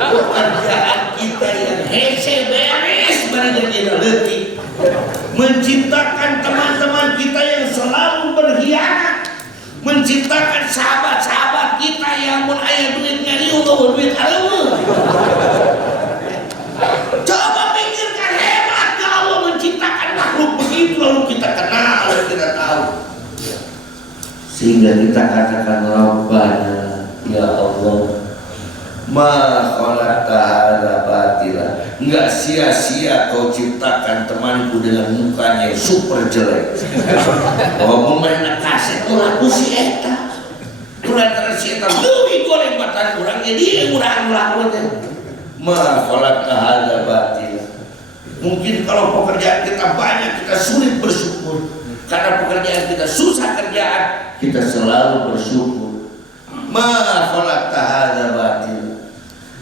pekerjaan kita yang hese beres barang letih, menciptakan teman-teman kita yang selalu berkhianat, menciptakan sahabat-sahabat kita yang pun ayah duit ngariu atau duit alamu. Coba pikirkan, hebatnya Allah menciptakan makhluk begitu, lalu kita kenal, lalu kita tahu, sehingga kita katakan Rabbana ya Allah, ma khalaqta hadza batila. Enggak sia-sia kau ciptakan temanku dengan mukanya yang super jelek. Oh, pemain kaset ulah ku si eta. Ulah terus si eta lebih goreng batan urang jadi urang-urang teh. ma khalaqta hadza batila. Mungkin kalau pekerjaan kita banyak kita sulit bersyukur, karena pekerjaan kita susah kerjaan kita selalu bersyukur. Ma khalaqta hadza batila,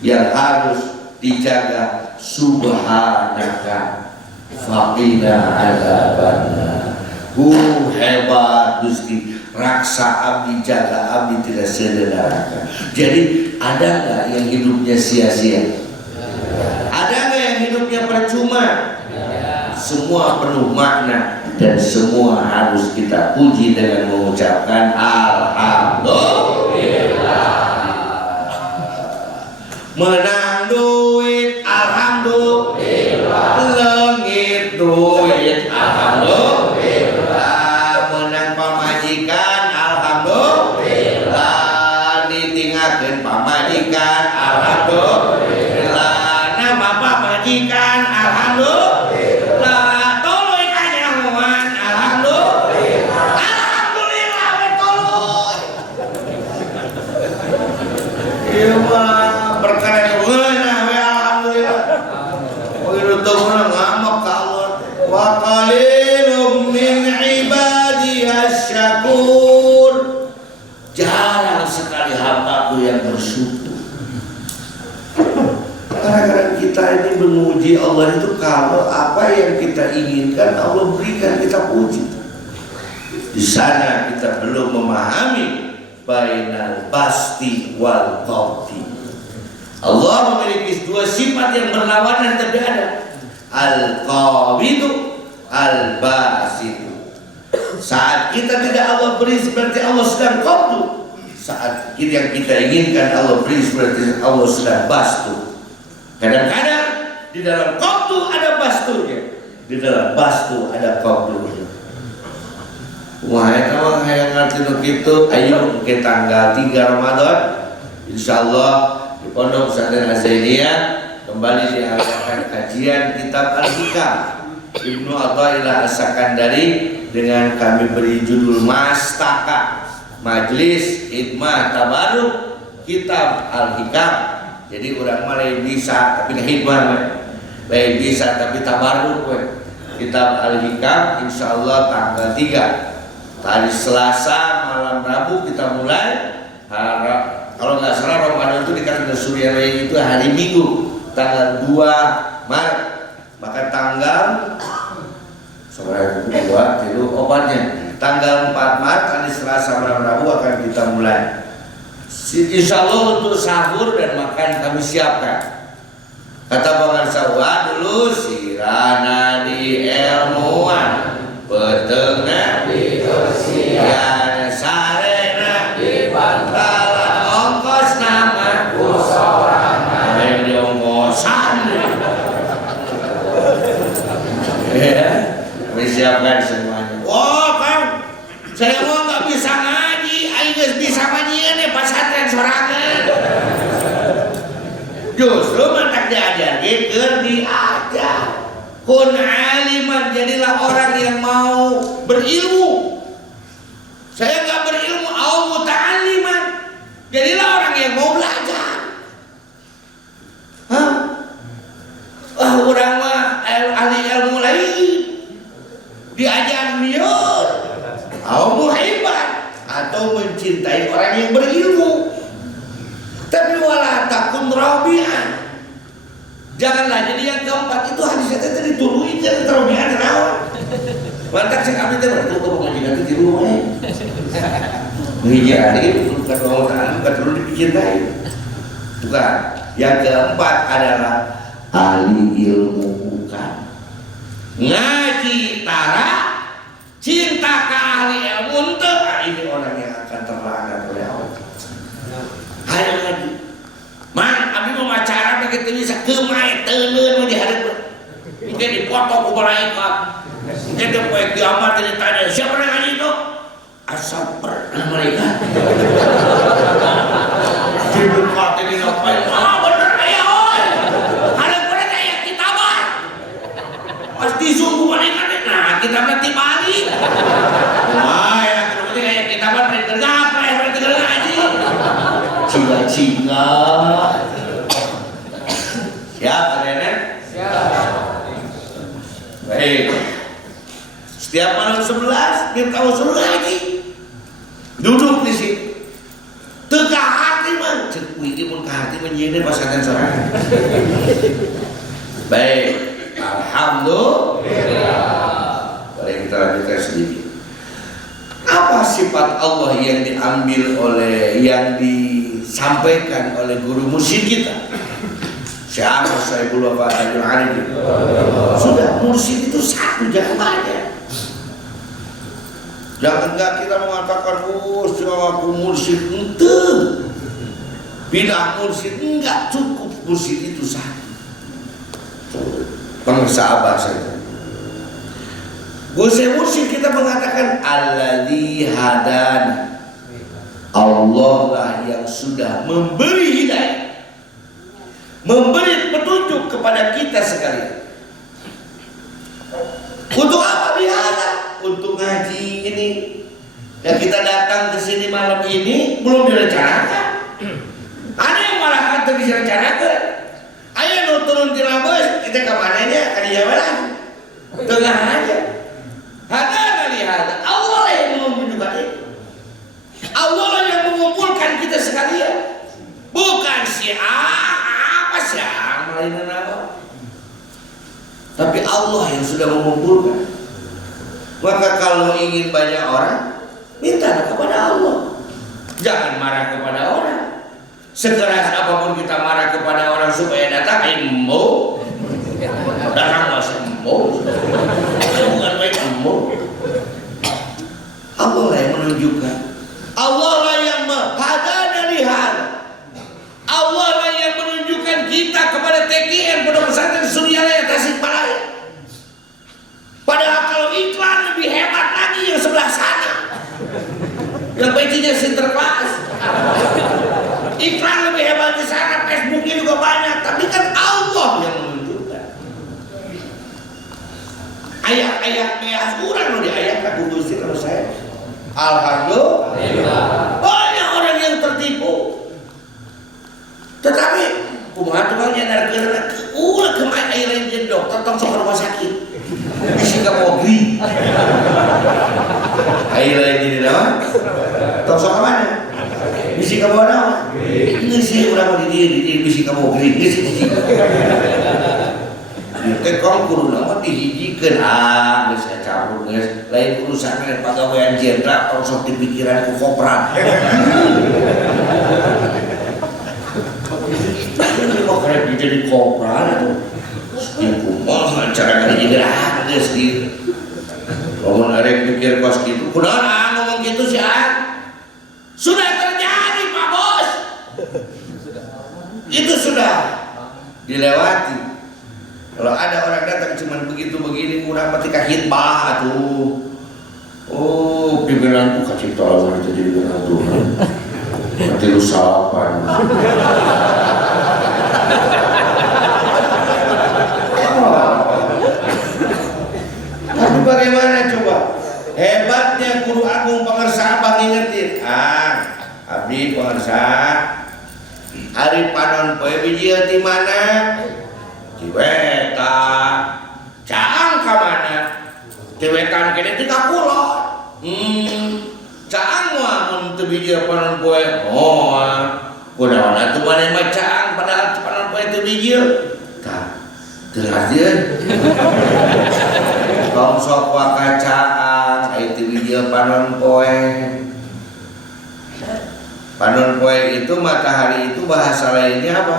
yang harus dijaga subhanaka faqina adzabannar. Hebat Gusti, raksa abdi jaga abdi tidak sederhana. Jadi ada nggak yang hidupnya sia-sia? Ada nggak yang hidupnya percuma? Semua penuh makna dan semua harus kita puji dengan mengucapkan alhamdulillah. Menang duit alhamdulillah, langit duit alhamdulillah, menang pamajikan alhamdulillah, ditinggalkan pamajikan alhamdulillah, nama pamajikan alhamdulillah, tuluy kanyawan alhamdulillah, alhamdulillah tuluy. Ieu mah perkara mana we alhamdulillah. Begitu temen ngamak ka Allah. Wa qalilum min ibadiyas syakur. Jarang sekali hambaku yang bersyukur. Kadang-kadang kita ini memuji Allah itu kalau apa yang kita inginkan Allah berikan, kita puji. Di sana kita belum memahami bainal basti wal qawti. Allah memiliki dua sifat yang berlawanan tapi ada. Al-qawidu, al-basitu. Saat kita tidak Allah beri seperti Allah sedang qabdu. Saat yang kita inginkan Allah beri seperti Allah sedang bastu. Kadang-kadang di dalam qabdu ada bastunya, di dalam bastu ada qabdunya. Wahai kawan yang ngerti begitu, ayo ke tanggal 3 Ramadan insyaallah di Pondok Pesantren Az-Zainiyah kembali diadakan kajian kitab Al-Hikam Ibnu Athaillah As-Sakandari dengan kami beri judul Mastaka, Majelis Hikmah Tabaruk Kitab Al-Hikam. Jadi orang mulai bisa tapi hikmah, lain bisa tapi tabaruk. Kitab Al-Hikam insyaallah tanggal 3 hari Selasa malam Rabu kita mulai. Kalau nggak salah Ramadan itu dikatakan Surya itu hari Minggu tanggal 2 Maret. Maka tanggal sore 2 itu obatnya. Tanggal 4 Maret hari Selasa malam Rabu akan kita mulai. Insya Allah untuk sahur dan makan kami siapkan. Kata pengarsa dulu sirana di ilmuwan, petengna di kesian, sarena di bantalan, ongkos nama kusorangan yang di ongkosan. Ya, kami siapkan semuanya. Oh Kang, saya mau nggak bisa ngaji, ayo bisa ngajian ya pesantren sorangan. Justru mantak diajarin, diajar. Kun aliman, jadilah orang yang mau berilmu. Saya nggak berilmu, au muta'alliman. Jadilah orang yang mau belajar. Hah? Orang mah ahli ilmu lain. Diajar niat. Au muhibban, atau mencintai orang yang berilmu. Tapi wala takun rabi'an. Janganlah jadi yang keempat. Itu hadisnya tadi dituluin jadi rabi'an rawan. Lantak sing abdi teh berarti untuk pengajian itu di rumah. Menghijrah bukan Allah Ta'ala, bukan perlu dicintai. Bukan. Yang keempat adalah ahli ilmu bukan. Ngaji tara, cinta ke ahli ilmu teu. Ini orang yang akan terlaknat oleh Allah. Hayo ngaji. Man, abdi mau macara begitu bisa kemai teuleun mah dihareupeun. Mungkin dipoto ku malaikat. Mungkin di poe kiamat ditanya, siapa yang ngaji itu? Asal pernah malaikat. Dibuka tadi ngapain? Ah bener aya oi. Hareupeun aya kitaban. Pasti sungguh malaikat. Nah, kitabna ti balik. Wah, ya kudu aya kitaban berarti ngapa ya berarti ngaji. Cinga-cinga. tahu suruh ngaji. Duduk di situ. Teu hati mah cek wiki mun ka hati menyeuneu pasangan sorangan. Baik, alhamdulillah. Mari kita lanjutkan sedikit. Apa sifat Allah yang disampaikan oleh guru mursyid kita? Syekh Saifullah Fadil Arif. Sudah, mursyid itu satu, jangan banyak. Jangan enggak kita mengatakan, oh aku mursyid, ente bidah mursyid, enggak cukup mursyid itu satu. Pengersa saja. Mursyid kita mengatakan alladzi hadana. Allah lah yang sudah memberi hidayah, memberi petunjuk kepada kita sekalian. Untuk apa bihada? Untuk ngaji ini. Dan kita datang ke sini malam ini belum direncanakan. Ada yang malah kata bisa rencanakan. Ayo nu turun di labes, kita kemananya kan jawaban. Tengah aja. Ada lihat. Allah lah yang menunjukkan itu. Allah lah yang mengumpulkan kita sekalian. Bukan si apa sih mainan apa. Tapi Allah yang sudah mengumpulkan. Maka kalau ingin banyak orang, minta kepada Allah. Jangan marah kepada orang. Sekeras apapun kita marah kepada orang supaya datang, imbo. Datang masih imbo. Bukan baik imbo. Allah lah yang menunjukkan. Allah lah yang menghadana lihat. Allah lah yang menunjukkan kita kepada TKN Pondok Pesantren Suryalaya Tasikmalaya. Padahal kalau iklan lebih hebat lagi yang sebelah sana, yang pecinya Sinterklas. Iklan lebih hebat di sana, Facebooknya juga banyak, tapi kan Allah yang menunjukkan. Ayat-ayat meas kurang loh di ayat aku gusti kalau saya. Alhamdulillah. Banyak orang yang tertipu. Tetapi kumaha tukang nyandarkeun ulah kemain aya lain jeung dokter tong sok rumah sakit. Bisi ka mogri. Aya lain jadi naon? Tong sok mana? Bisi ka bawa naon? Geus sih urang di dieu bisi ka mogri. Geus sih. Teh kong kudu nama dihijikeun geus campur geus lain urusan lain pagawean jenderal tong sok dipikiran ku koprat. Kok keren jadi kopral itu? Kumaha cara kali geus gitu. Lamun arek pikir kos kitu, kunaon ngomong kitu sih Sudah terjadi Pak Bos. Itu sudah dilewati. Kalau ada orang datang cuma begitu begini kurang mati kahitbah atuh. Oh, pimpinan ku kasih tahu jadi pimpinan Tuhan. Nanti lu salapan. Tapi bagaimana coba? Hebatnya Guru Agung Pangersa Abang ingetin. Abdi Pangersa, hari panon poe bijil di mana? Di Weta. Caang ka mana? Di Wetan kene di Kakulon. Caang mah mun teu bijil panon poe. Kunaon atuh maneh mah caang padahal panon poe teu bijil. Tah, teu ngartieun. Tong sok wakacaang aya teu bijil panon poe. Panon poe itu matahari itu bahasa lainnya apa?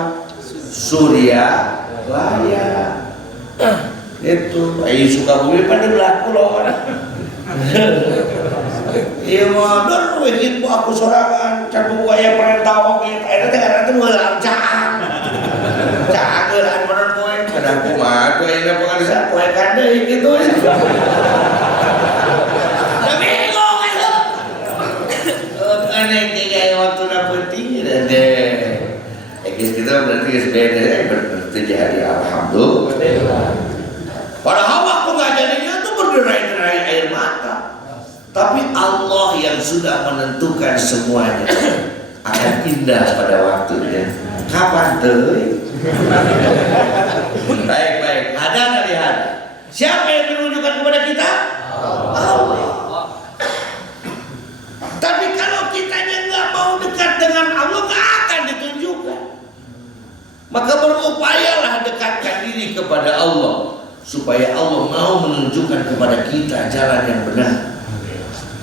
Surya Laya. Itu ayo Sukabumi pada belah kulon. Iya mah dor wegit bu aku sorangan can buaya perintah oge eta teh karena teh ngeulang caang. Caang ngeulang panon poe kada kumaha teh aya pangarsa poe kan deui kitu. Bingung atuh. Aneh tiga waktu penting deh. Kita berarti beda terjadi alhamdulillah. Padahal waktu nggak jadinya tuh berderai-derai air mata. Tapi Allah yang sudah menentukan semuanya akan indah pada waktunya. Kapan tuh? Baik-baik. Ada nggak lihat? Siapa yang menunjukkan kepada kita? Allah. Maka berupayalah dekatkan diri kepada Allah, supaya Allah mau menunjukkan kepada kita jalan yang benar.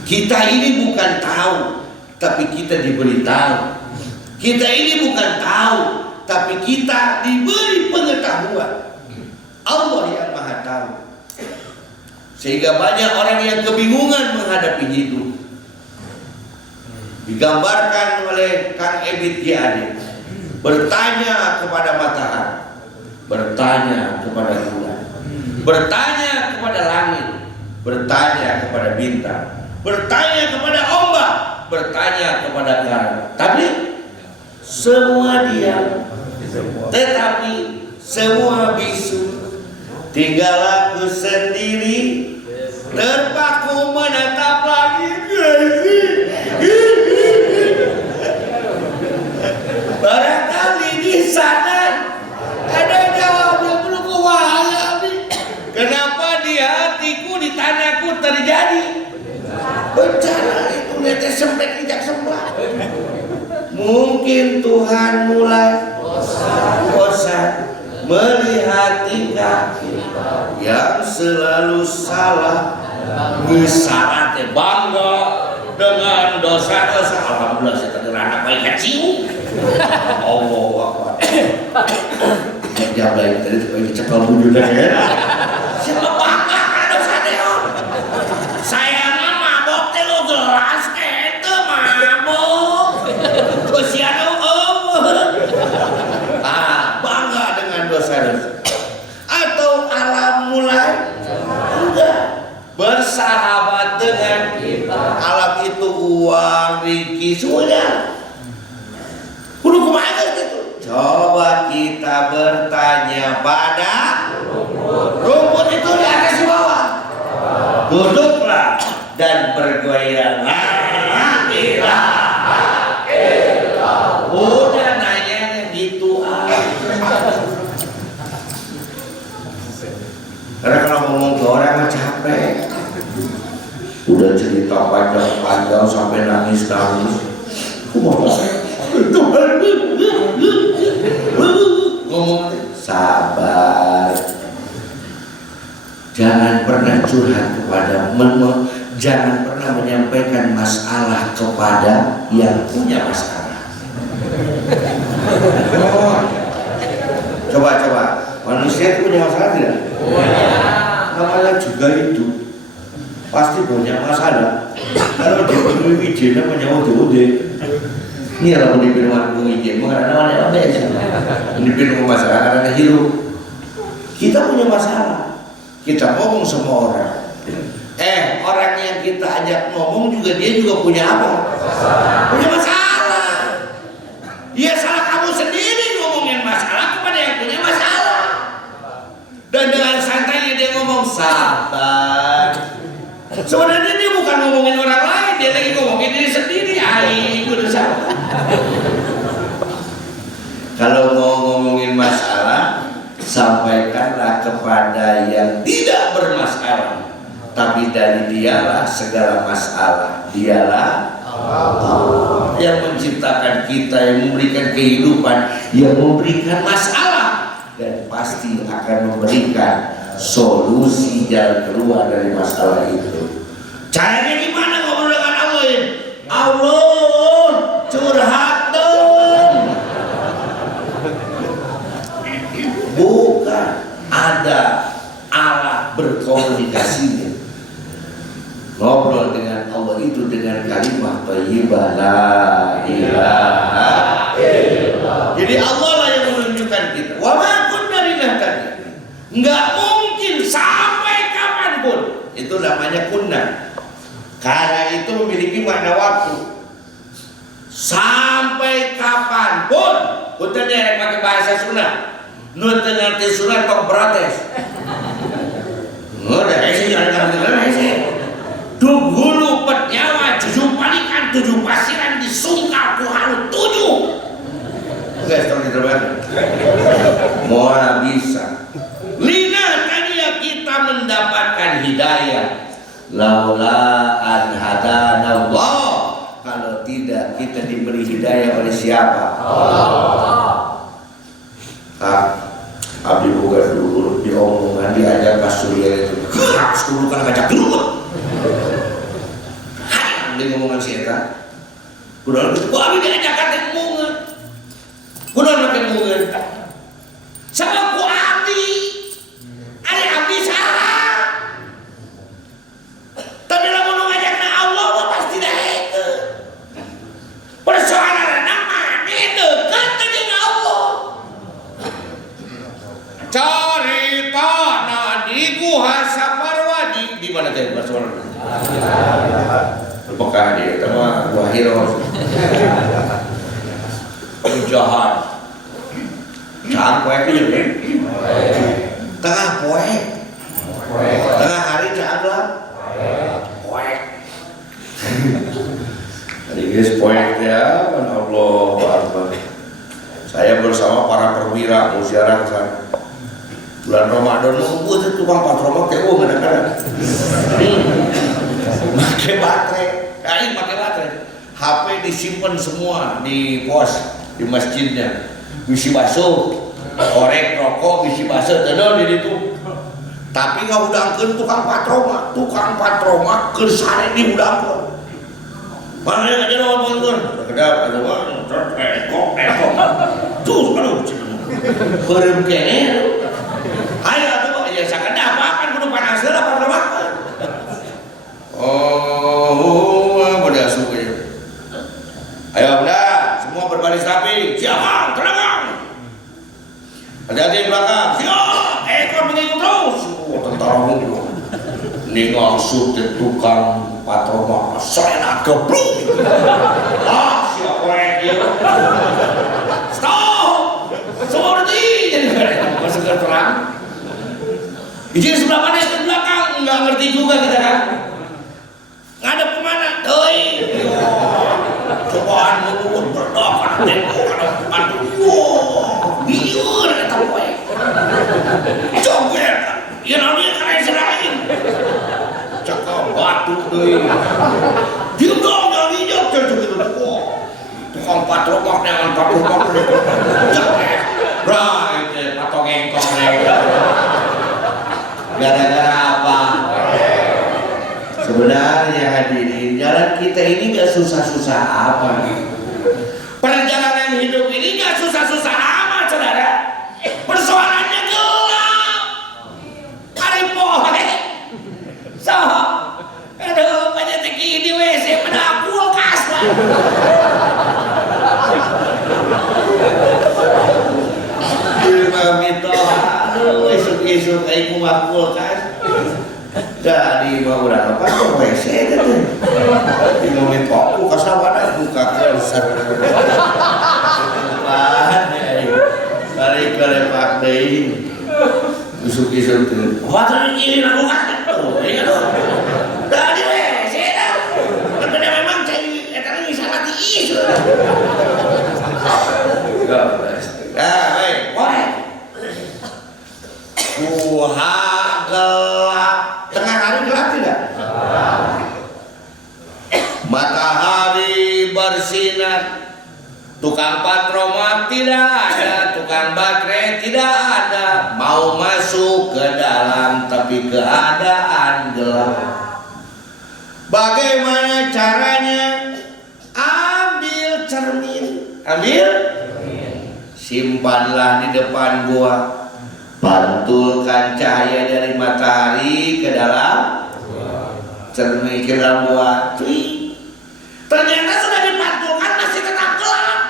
Kita ini bukan tahu, tapi kita diberi tahu. Kita ini bukan tahu, tapi kita diberi pengetahuan. Allah yang Maha Tahu. Sehingga banyak orang yang kebingungan menghadapi hidup. Digambarkan oleh Kang Ebit Giade, bertanya kepada matahari, bertanya kepada bulan, bertanya kepada langit, bertanya kepada bintang, bertanya kepada ombak, bertanya kepada karang. Tapi semua diam, tetapi semua bisu. Tinggal aku sendiri, terpaku menatap langit. Barangkali di sana ada jawab yang belum kuwahami. Kenapa di hatiku, di tanahku terjadi bencana itu? Lihatnya sempit tidak sebelah. Mungkin Tuhan mulai bosan melihat tingkah yang selalu salah. Misalnya bangga dengan dosa-dosa. Alhamdulillah saya terderana baik kecil. Allah Akbar. Dia baik tadi itu cekal wujudnya ya. Siapa bangga karena dosa dia? Saya mah mabok teh lo gelas itu mabok. Kesian bangga dengan dosa-dosa. Atau alam mulai enggak bersahabat dengan kita. Alam itu uang, rezeki, semuanya. Kudu kumaha gitu. Coba kita bertanya pada rumput itu di atas di bawah. Duduklah dan bergoyang. La ilaha illallah. Udah nanya gitu aja. Karena kalau ngomong ke orang mah capek. Udah cerita panjang sampai nangis-nangis. Ngomong sabar. Jangan pernah curhat kepada jangan pernah menyampaikan masalah kepada yang punya masalah. Coba manusia itu punya masalah tidak? Namanya juga hidup, pasti banyak masalah. Kalau dia punya izin namanya ode-ode. Ini adalah menipin warung izin, mengenai apa ya? Menipin masalah karena hidup. Kita punya masalah. Kita ngomong sama orang. Orang yang kita ajak ngomong juga dia juga punya apa? Punya masalah. Dia salah kamu sendiri ngomongin masalah kepada yang punya masalah. Dan dengan santainya dia ngomong sabar. Sebenarnya dia bukan ngomongin orang lain, dia lagi ngomongin diri sendiri. Udah sabar. Kalau mau ngomongin masalah, sampaikanlah kepada yang tidak bermasalah. Tapi dari dialah segala masalah. Dialah Allah yang menciptakan kita, yang memberikan kehidupan, yang memberikan masalah, dan pasti akan memberikan solusi jalan keluar dari masalah itu. Caranya gimana ngobrol dengan Allah ini? Allah curhat dong. Bukan ada alat berkomunikasinya. Ngobrol dengan Allah itu dengan kalimat thayyibah la ilaha illallah. Jadi Allah lah yang menunjukkan kita. Wa ma kunna linahtadiya. Enggak mungkin sampai kapanpun. Itu namanya kunna. Karena itu memiliki makna waktu. Sampai kapanpun. Kita dia pakai bahasa Sunda. Nu teu ngarti Sunda tok protes. Udah isi jangan isi. Hulu petnyawa 7 palikan 7 pasiran disungkal ku halu 7. Guys, tolong diterbakan. Mola bisa. Lina tadinya kita mendapatkan hidayah. Laula an hadanallah. Kalau tidak kita diberi hidayah oleh siapa? Allah. abdi boga dulu diomongan diajak pas surya itu keras kudu kan ngajak dulu hai dia ngomongan si eta kudu abdi diajak kate ngomongan kudu make ngomongan sama ku abdi ari abdi salah tapi lamun ngajak na Allah mah pasti dah hete persoalan nama deket jeung Allah carita di Guha Saparwadi di mana teh persoalan Mekah dia sama Wahiro jahat jangan poe kieu kan tengah poe tengah hari cagak poe jadi guys poe ya Allah Akbar saya bersama para perwira musyawarah ke sana bulan Ramadan nunggu itu tukang patroma teh kadang-kadang pakai baterai pakai baterai HP disimpan semua di pos di masjidnya bisi basuh korek rokok bisi basuh tenang di situ tapi nggak udangkeun tukang patroma kesare di udangkeun mana yang aja lawan pun kedap ada orang ekok tuh aduh beureum kene ayo atuh ya sakada apa kudu panas heula patroma pada asup aja ayo udah semua berbaris rapi siap tenang hati-hati di belakang siap ekor mengikut terus tentara gitu ninggal sute tukang patroma serena gebluk siap korek ya stop seperti jadi masuk ke terang izin sebelah mana ke belakang nggak ngerti juga kita kan ngadep kemana doi cobaan menurut berdoa tengok aduh biur kata gue joget ya namanya kalian serahin cakap batu doi diem dong jangan hijau gitu tukang patroma dengan patroma joget right patong engkong gara-gara apa sebenarnya hadirin jalan kita ini gak susah-susah apa perjalanan hidup ini gak susah-susah amat saudara persoalannya gelap hari pohe so aduh banyak teki di WC pada kulkas lah minta aduh esok-esok kayak kumah kulkas jadi mau udah apa tuh WC itu di ngomongin kok kulkas apa buka kulkas balik ke lepak deh isuk-isuk tuh apa tuh ini lakukan tuh ini tuh udah di WC dah tapi memang cai etana bisa mati isu baik woi Guha gelap tengah hari gelap tidak? Matahari bersinar tukang patroma tidak ada tukang baterai tidak ada mau masuk ke dalam tapi keadaan gelap bagaimana caranya? Ambil cermin simpanlah di depan gua pantulkan cahaya dari matahari ke dalam cermin ke dalam gua ternyata sudah dipantulkan masih tetap gelap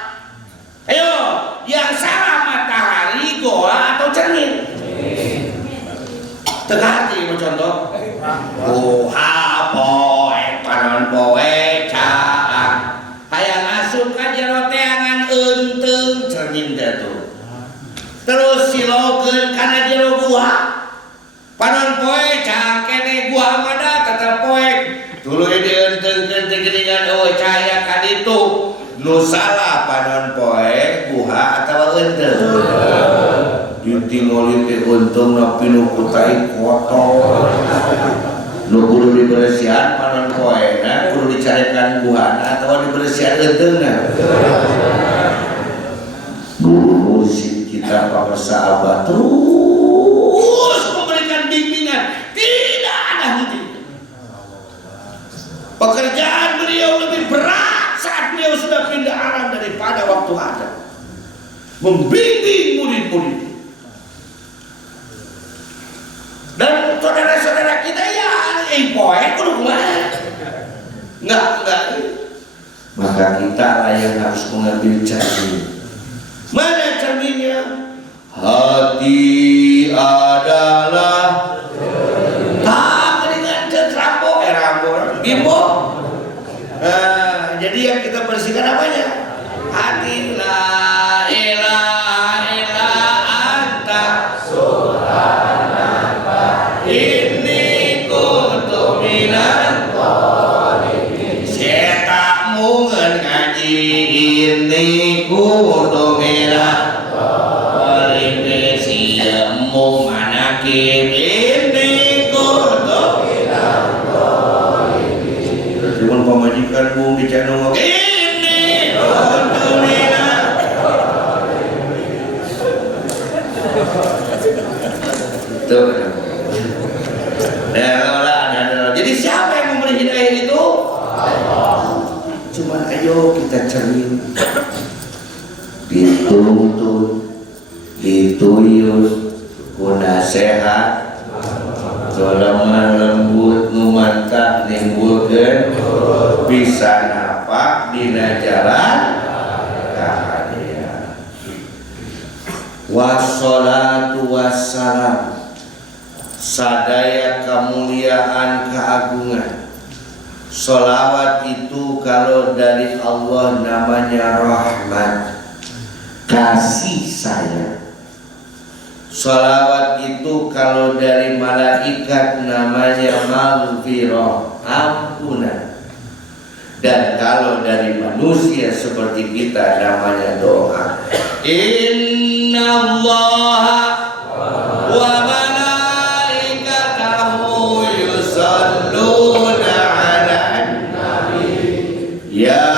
ayo yang salah matahari gua atau cermin tegati contoh Guha poe panon poe caang hayang asup ka jero teangan eunteung cermin jatuh terus silokeun kana jero guha panon poe caang kene guha mada tetep poe tuluy dieunteukeun teh geuningan cahaya ka ditu nu salah panon poe guha atawa eunteung ditingoli teh untung nepi nu kutai kotor nu kudu diberesihan panon poena kudu dicarekan guhana atawa diberesihan euteungna guru musik kita para sahabat terus memberikan bimbingan, tidak ada henti. Pekerjaan beliau lebih berat saat beliau sudah pindah arah daripada waktu ada, membimbing murid-murid. Dan saudara-saudara kita ya poin kudu enggak. Maka kita lah yang harus mengambil cermin. Mana cerminnya? Hati adalah dengan rambo bimbo. Jadi yang kita bersihkan apanya? Hati la ilaha illa anta subhanaka inni kuntu minan dhalimin. Saya tak mungkin ngaji ini kuntu minan dhalimin. Sia mu manakin ini kuntu minan dhalimin. Cuman pemajikan bung di channel ini kuntu minan dhalimin. Jadi siapa yang memberi hidayah itu? Allah. Cuman ayo kita cermin, dituntun, dituyus, kunasehat, lemah lembut, numantap, nimbulkan, bisa napak dina jalan kahadian. Wassalatu wassalam, sadaya kemuliaan keagungan. Sholawat itu kalau dari Allah namanya rahmat, kasih sayang. Sholawat itu kalau dari malaikat namanya maghfirah, ampunan. Dan kalau dari manusia seperti kita namanya doa. Inna Allah wa malaikatahu yusalluna ala nabi ya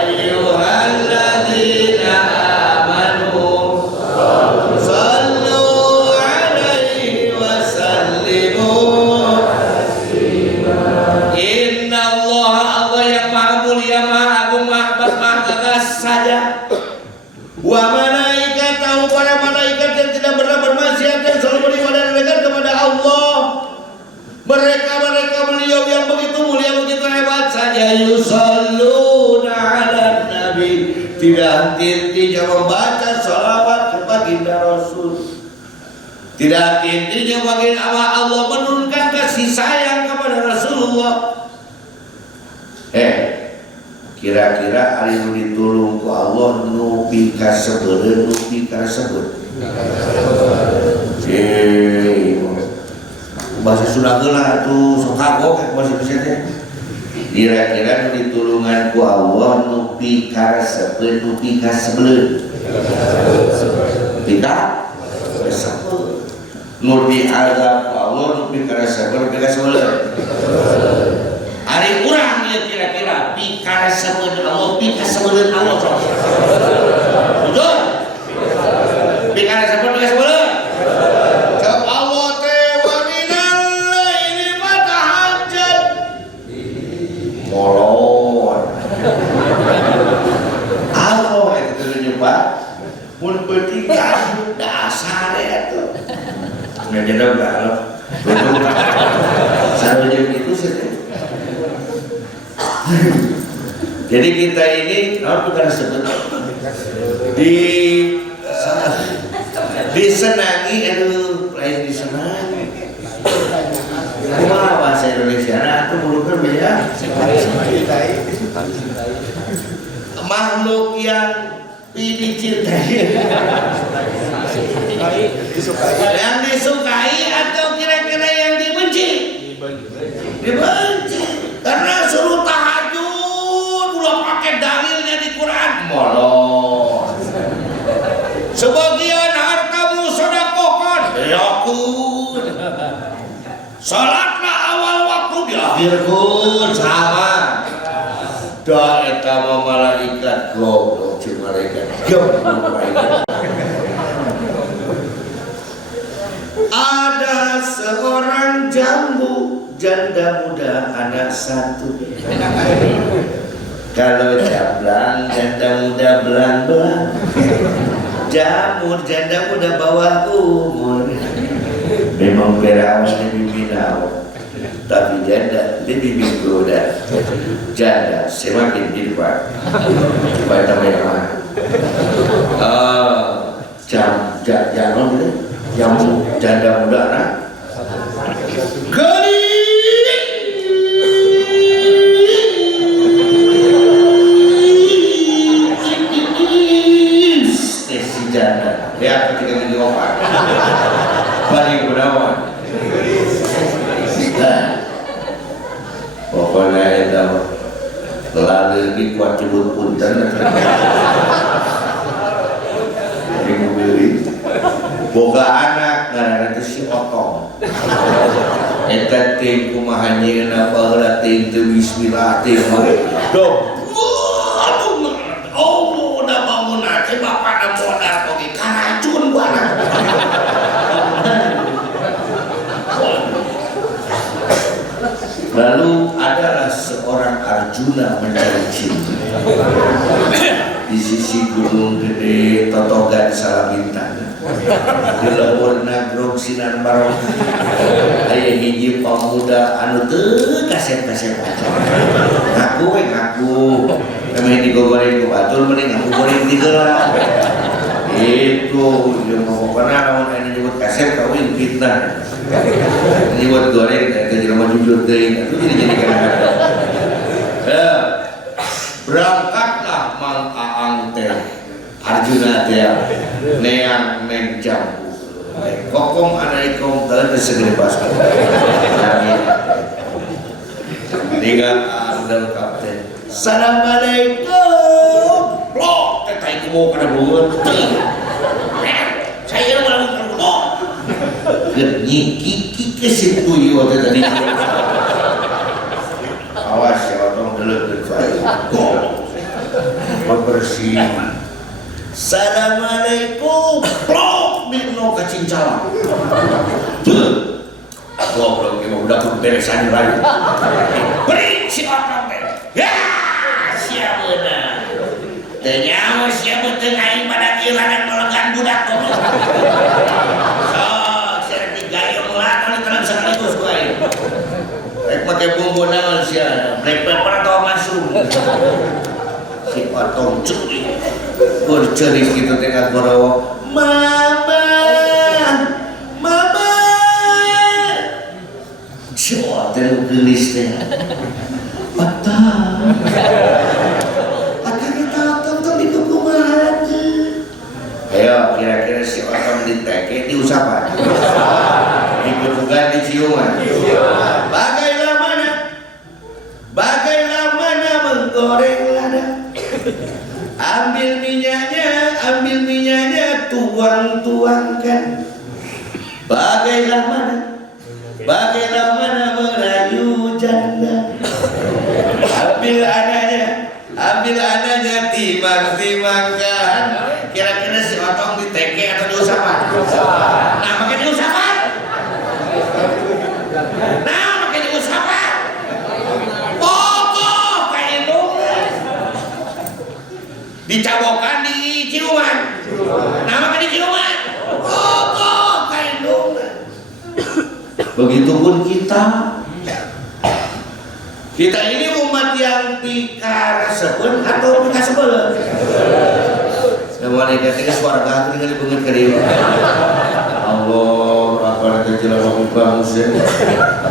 ayyuhalladzina amanu sallu alaihi wa sallimu taslima. Inna Allah yang maha mulia, maha agung, maha hebat, maha gagas saja. Wa malaikat tahu para malaikat yang tidak pernah bermaksiat dan selalu beribadah dan dekat kepada Allah. Mereka beliau yang begitu mulia, begitu hebat saja. Yusalluna ala nabi, tidak henti-hentinya membaca salawat kepada baginda Rasul. Tidak henti-hentinya baginda Allah menurunkan kasih sayang kepada Rasulullah. Kira-kira hari nu ditulung ku Allah nupi kasebeureun nupi kasebut. Bahasa Sunda geula atuh sok kagok bahasa Indonesia teh. Kira-kira nu ditulungan ku Allah nupi kasebut nupi kasebeureun. Tidak kasebut. Nu diazab ku Allah nupi kasebut nupi kasebeureun. Hari urang dia kira-kira pikar sebelum Allah, pikar sebelum Allah. Betul? Pikar sebelum Jawab Allah tewa minal laili fatahajjad. Molon. Allah itu tujuh Pak. Mun peuting dasar ya tuh. Nggak jadi galak. Sarunya itu sih. Jadi kita ini bukan sebut disenangi, lain disenangi. Kumaha bahasa Indonesia itu mulutnya beda. Makhluk yang dicintai, yang disukai atau kira-kira yang dibenci? Dibenci. Karena suruh tahajud udah pakai dalilnya di Quran molor. Sebagian hartamu sedekahkan, yakun. Salatlah awal waktu diakhirkan sama. Doa eta malaikat goblok, malaikat goblok. seorang jambu janda muda anak satu. Kalau jablang janda muda belang-belang, jamur janda muda bawah umur. Memang berawas lebih minau, tapi janda lebih menggoda. Janda semakin dirba. Supaya tambah yang mana? Jambu janda muda anak si janda ya ketika di opat paling gunawan. Pokoknya itu lalu di kuat jebut punten di mobil boga anak karena itu si otong. Eta ting kumaha nyeuna baheula ting teu bismillah ting do. Oh, udah bangun aja bapak modal oke karacun gua anak. Lalu adalah seorang Arjuna mencari cinta di sisi gunung gede totogan Salabintang. Di leuweur nagrog sinar barok aya hiji pemuda anu teu kasep-kasep ngaku we ngaku emeh digoreng ku batur mending ngaku goreng di geula itu jeung pokona lamun aya nyebut kasep kawin fitnah nyebut goreng eta jelema jujur teuing atuh jadi kadang-kadang berangkatlah Mang Aang teh Arjuna teh neang neng jambu kokong anaikom teu segede basket tinggal andal kapten assalamualaikum blok teh tai kumo kana beut saya melakukan blok nyiki ke situ ieu teh tadi awas ya otong deuleut bae gol bersih. Assalamualaikum blok mino kacincalan goblok ini udah beresan lagi beri si otong teh ya siap bener ternyawa siap betul ngaing pada kilaran melegan budak goblok so saya digayung lah kalau sekaligus gue rek pake bumbu naon sia black pepper atau masuk si otong curi berceris gitu tengah gorowo mama si otong gelis teh patah kita tonton di kukuman ayo kira-kira si otong diteke diusapan dikukukan di ciuman bagaimana menggoreng lada ambil minyaknya tuang-tuangkan bagaimana merayu janda ambil anaknya timang-timangkan kira-kira si otong diteke atau diusapan nah makin diusapan dicabokan di ciuman nama kan di ciuman kain dong. Begitupun kita ini umat yang pikaresepun atau pikasebel malaikat ini suara gak tinggal dibenget ke dia Allah apa ada jelas aku bangus ya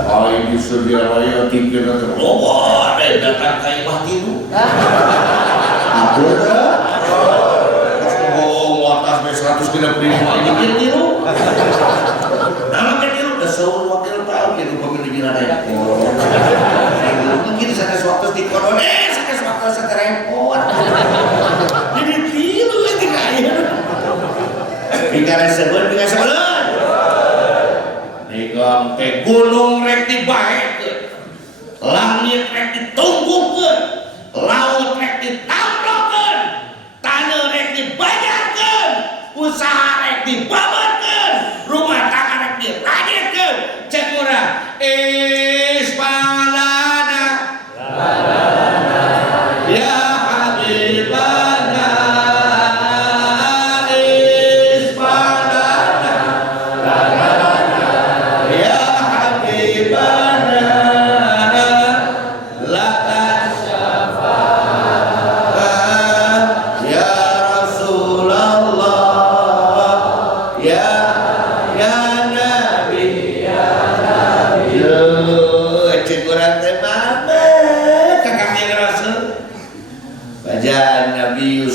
ayo surga ayo tinggal nanti Allah datang kain mati lu apa dah? Oh, atas 100 kilo prima ini tiru. Nama tiru dah seul wakil tahu kiru pemilik jiran mungkin sana suatu di korone, sana suatu seterempot. Jadi tiru lagi kaya. Bingkara sebelum. Nikam ke gunung rek dibahekeun, langit rek ditunggukeun, laut rek ditamblokeun, taneuh rek dibajarkeun, usaha rek dibabarkeun, rumah tangga rek dirajitkeun,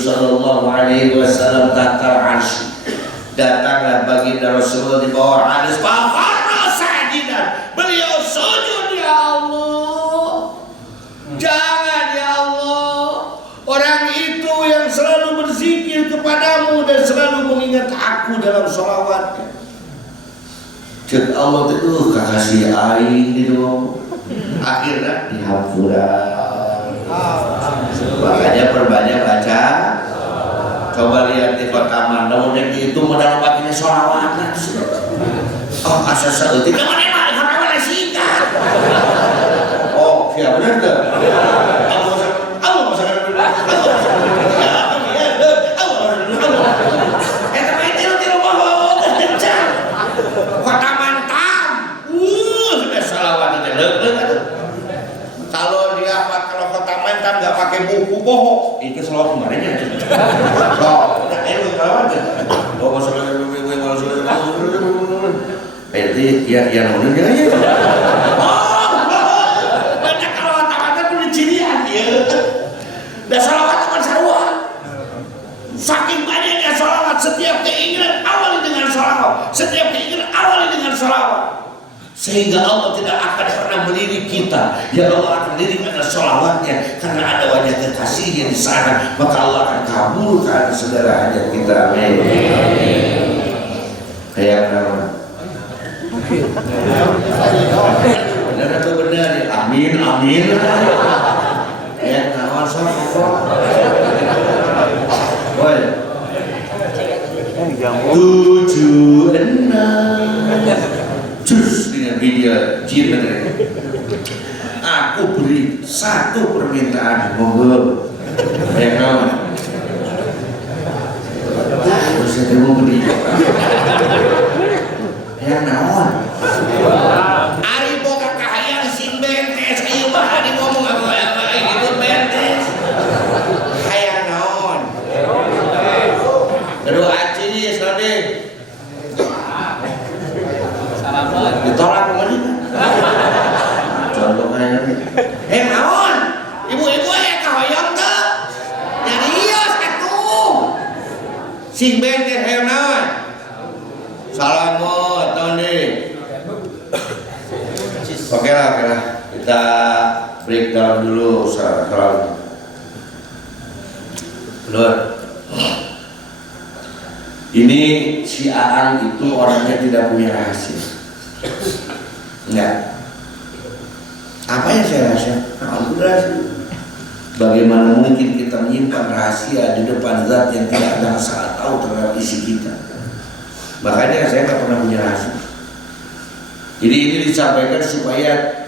sallallahu alaihi wasallam tahta arsy. Datanglah baginda Rasulullah di bawah arsy. Fafarra sajidan. Beliau sujud, ya Allah. Jangan ya Allah. Orang itu yang selalu berzikir kepadamu dan selalu mengingat aku dalam sholawatnya. Cek Allah itu kasih aing di doang. Akhirnya dihapura. Makanya perbanyak baca. Coba lihat di kota Mandau dan itu modal pakai sholawat. Oh asal tidak mana mana singkat. Oh siapa benar tuh? Allah masakan dulu. Kota Mantam. Sudah sholawat itu. Kalau dia kalau kota Mantam nggak pakai buku bohong, itu sholawat kemarin aja. Oh, udah sholawat aja. Oh masalah itu yang udah ya. Banyak kalau kata-kata tuh cirian dia. Dan sholawat teman sarua. Saking banyaknya sholawat, setiap keinginan awali dengan sholawat, setiap keinginan awali dengan sholawat. Sehingga Allah tidak akan pernah melirik kita. Ya Allah akan lirik pada sholawatnya karena ada wajah kekasihnya di sana. Maka Allah akan kabulkan segala hajat kita. Amin. Kayak nama. Benar atau benar? Amin, amin. Ya, kawan sama. Woi. 76 juz dengan video jin bener. Aku beri satu permintaan, monggo. Ya kawan. Terus saya mau beri. Ya naon? Ari boga kahayang sing bentes ieu mah di ngomong apa itu bentes. Hayang naon? Kedua aci sade. Salaman. Ditolak kemana? Contoh kayak naon? Ibu-ibu aya kahayang teu? Nyari hios atuh. Sing bentes hayang naon? Salamat, Tony. Oke lah, kita breakdown dulu salam. Lur, ini si Aang itu orangnya tidak punya rahasia. Enggak. Apa yang saya rahasia? Aku rahasia. Bagaimana mungkin kita menyimpan rahasia di depan zat yang tidak ada saat tahu terhadap isi kita? Makanya saya nggak pernah punya rahasia. Jadi ini disampaikan supaya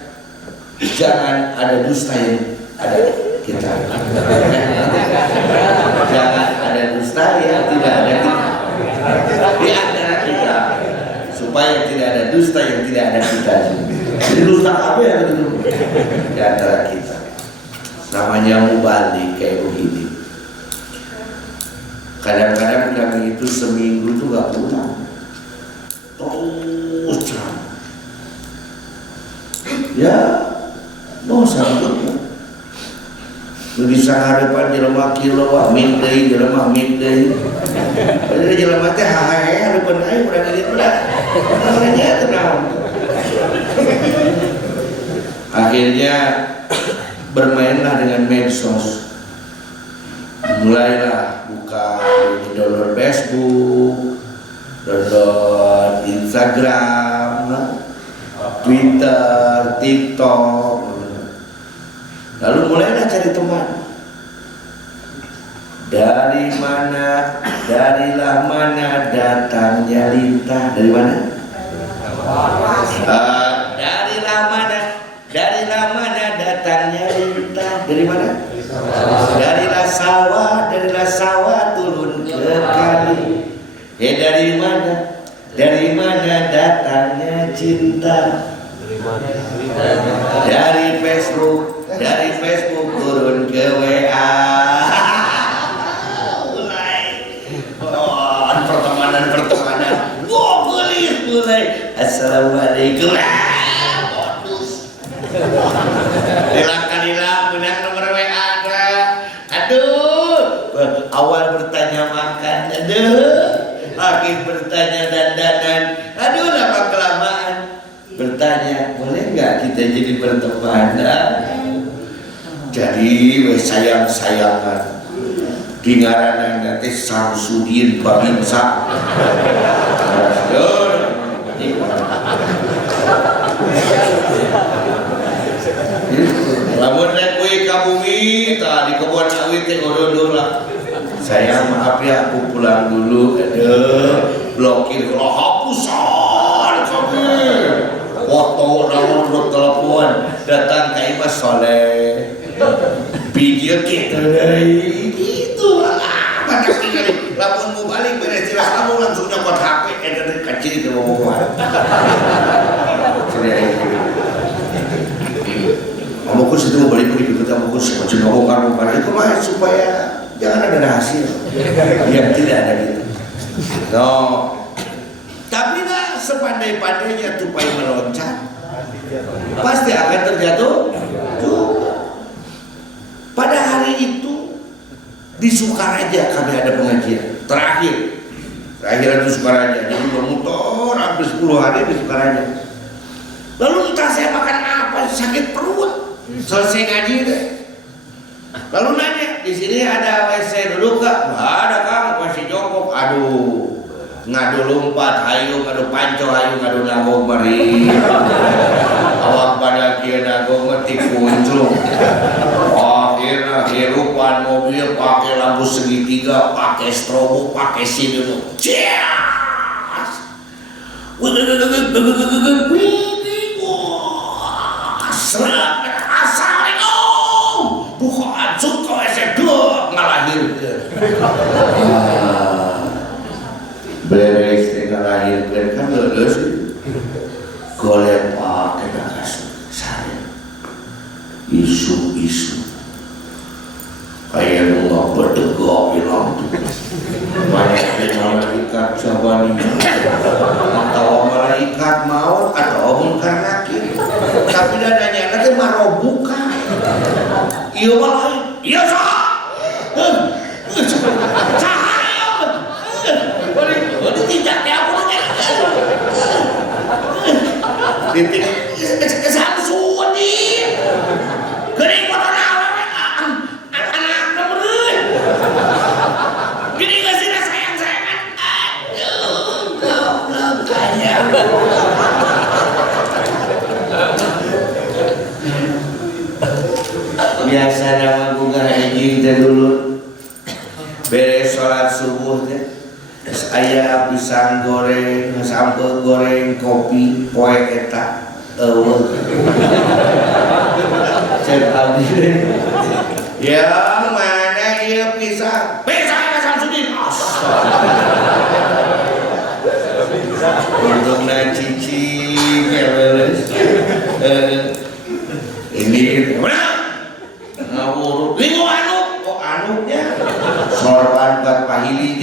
jangan ada dusta yang ada kita. Jangan ada dusta yang tidak ada kita di antara kita, supaya tidak ada dusta yang tidak ada kita. Jadi dusta apa yang ada di antara kita? Namanya mubalik kayak begini. Kadang-kadang kami itu seminggu tuh gak pulang. Terus ceramah. Ya, mau sanggup. Bisa harapan jelema kilo midday jelema midday. Padahal jelema teh hahae harapan aing urang ieu udah. Orangnya tenang. Akhirnya bermainlah dengan medsos. Mulailah buka download Facebook, download Instagram, Twitter, TikTok. Lalu mulailah cari teman. Darilah mana datangnya lintah. Dari mana? Darilah mana datangnya lintah. Dari mana? Darilah sawah turun ke kali. Dari mana datangnya cinta. Dari Facebook turun ke WA. Pertemanan. Mulai. Assalamualaikum. Modus. Kalilah menang nomor WA. Aduh. Awal bertanya dandanan. Aduh, lama kelamaan bertanya, boleh nggak kita jadi berteman? Jadi sayang-sayangan di ngaranan nanti Samsudin Babinsa. Lamun rek we ka bumi tah di kebun sawit teh godor lah. Saya maaf ya, aku pulang dulu. Blokir kalau hapusan kami. Foto nomor telepon datang ke Imam Soleh. Video kita dari gitu apa tak kali. Lamun mau balik beres jelas kamu langsung nyokot HP dari kecil ke bawah. Kamu situ mau balik pergi ke kamu macam ngomong kamu itu mah supaya jangan ada rahasia yang tidak ada gitu. No. Tapi nah sepandai-pandainya tupai meloncat pasti akan terjatuh juga. Pada hari itu di Sukaraja kami ada pengajian terakhir itu Sukaraja, jadi bermutor hampir 10 hari di Sukaraja. Lalu entah saya makan apa, sakit perut, selesai ngaji deh. Lalu nanya, di sini ada WC duduk gak? Nggak ada Kang, masih jongkok. Aduh, ngadu lompat, hayu, ngadu panco, hayu, ngadu nagong meri. Awak pada kia nagong mati kuncung. Akhirnya hirupan mobil pakai lampu segitiga, pakai strobo, pakai sini. Cias! Assalamualaikum. Bukaan suka sedok ngalahirkan. Beres ngalahirkan kan lulus. Golek pakai kakas saya. Isu-isu. Kayak nggak berdegok bilang tuh. Banyak malaikat sabani. Atau malaikat maut atau munkar nakir. Tapi dadanya nanti marobuka. Iya malah, iya sah. Cahaya. Waduh tidak apa lagi. Titik Samsudin. Gering motor anak nemerin. Gini gak sih sayang-sayangan. Aduh, goblok kaya. Biasa nama bunga haji teh dulu beres sholat subuh teh aya pisang goreng, sambal goreng, kopi, poe eta eueuh. Cek abdi ya mana ieu pisang? Pisang ka Samsudin. Untungna cicing beres. Ini mana? Ngawur, lingo anu, kok anuknya sorban buat pahili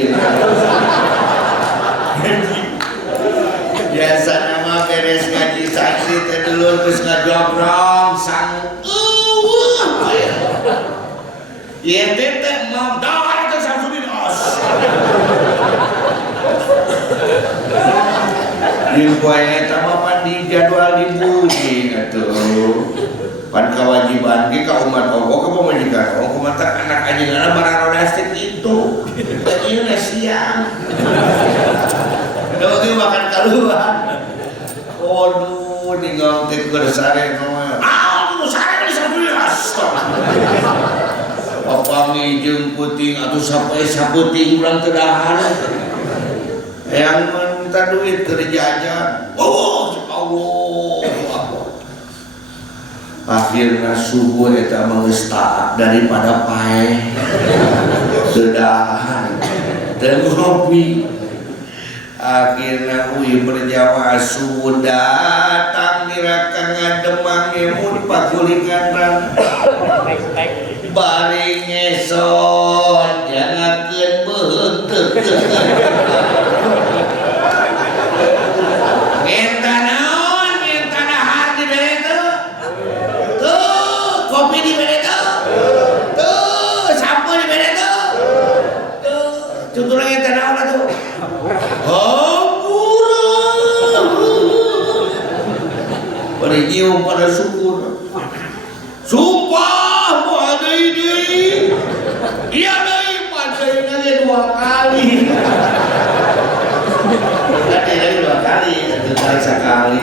biasa nama beres ngaji saksi teh dulu terus ngajobrong sang iya teh mau dawar itu Samsudin di poe eta mah pan di jadwal dibuji atuh. Pan kewajiban ke umat Allah ke pemajikan Allah kumatak anak anjingana barang rodastik itu ini siang udah waktu makan keluar waduh tinggal tikur sare itu sare kan disabuli apa ngijeng puting atau saputing ulang tedahan yang minta duit kerjaan Allah akhirnya subuh eta mengestaat daripada paeh sedahan dan ngopi. Akhirnya uy berjawa subuh datang diraka ngademang emut pakulingan bari ngesot jangakeun beunteuk ngenta naon ngenta dahar di bere kopi di bere tuh sampo di bere tuh tutur lagi tanah tuh oh bari nyium pada syukur. Sumpah mau ada ini. Iya deh, padai lagi 2 kali. Tadi lagi 2 kali, satu kali sekali.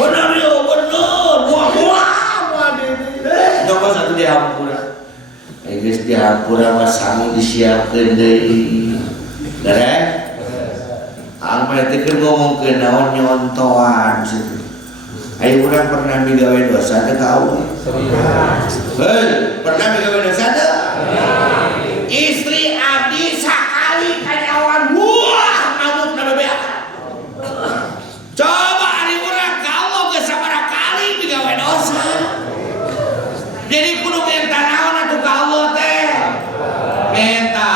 Benar ya, benar. Wah, ada ini. Coba satu di Hampura. Guys di Hampura mas sami disiapkan deui. Derek. Angpa teh ngomong ke naon nyontoan situ. Ayo urang pernah migawe dosa teh ka Allah. Hei, pernah migawe dosa teh? Istri abdi sakali kanyawan. Wah, ngamuk na bebeakan. Coba ari urang ka Allah geus sabaraha kali migawe dosa. Jadi kudu minta naon atuh ka Allah teh? Minta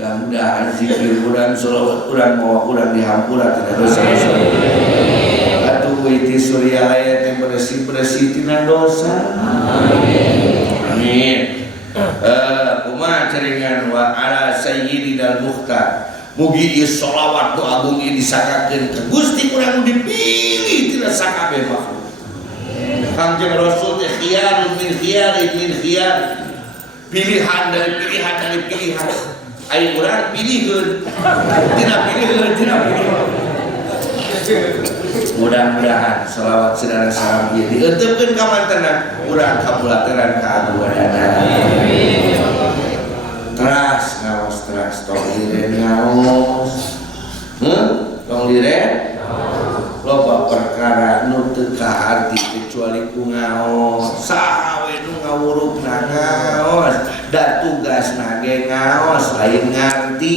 mudah-mudahan zikir urang sholawat urang mawa urang dihampura tina dosa-dosa. Atuh iti surya aya teh bersih-bersih tina dosa. Amin. Kumaha ceringan wa ala sayyidil mukhtar. Mugi ieu sholawat doa agung ieu disakakeun ka Gusti urang dipilih tina sakabeh makhluk. Kanjeng Rasul teh khiyarun min khiyar. Pilihan dari pilihan. Ayo urang pilihkeun. Tina pilihkeun. Mudah-mudahan shalawat saudara salam ieu dieunteukeun ka mantenna urang kabulateran kaagunganana. Teras ngaos tong liren ngaos. Tong liren loba perkara nu teu kaharti kecuali ku ngaos. Saha we nu ngawurugna ngaos. Da tugasna ge ngaos lain ngarti.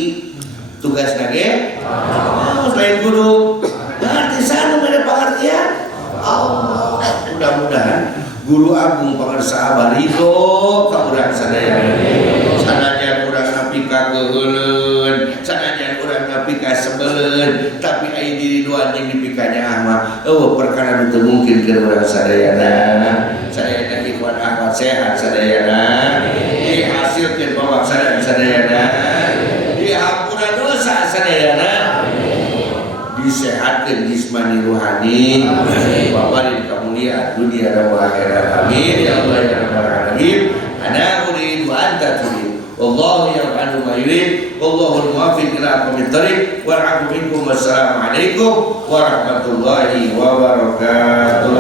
Tugasna ge ngaos lain kudu ngarti sanu mere pangartian Allah. Mudah-mudahan guru agung pangarsa Abah ridho ka urang sadaya. Sanajan urang nepi ka keuleun, sanajan urang nepi ka sebeleun, tapi ai diri duan yang dipikanya mah perkara nu teu mungkin keur urang sadayana. Sadayana ikhwan akhwat sehat sadayana. Dihasilkeun pawaksanan sadayana. Dihampura dosa sadayana. Disehatkeun jismani ruhani. Wabarin kemuliaan dunia dan akhirat. Amin ya Allah ya rabbal alamin. Ana uridu wa anta turid. Wallahu yaf'alu ma yurid. Wallahul muwaffiq ila aqwamit thoriq. Warahmatullahi minkum wassalamu alaikum warahmatullahi wabarakatuh.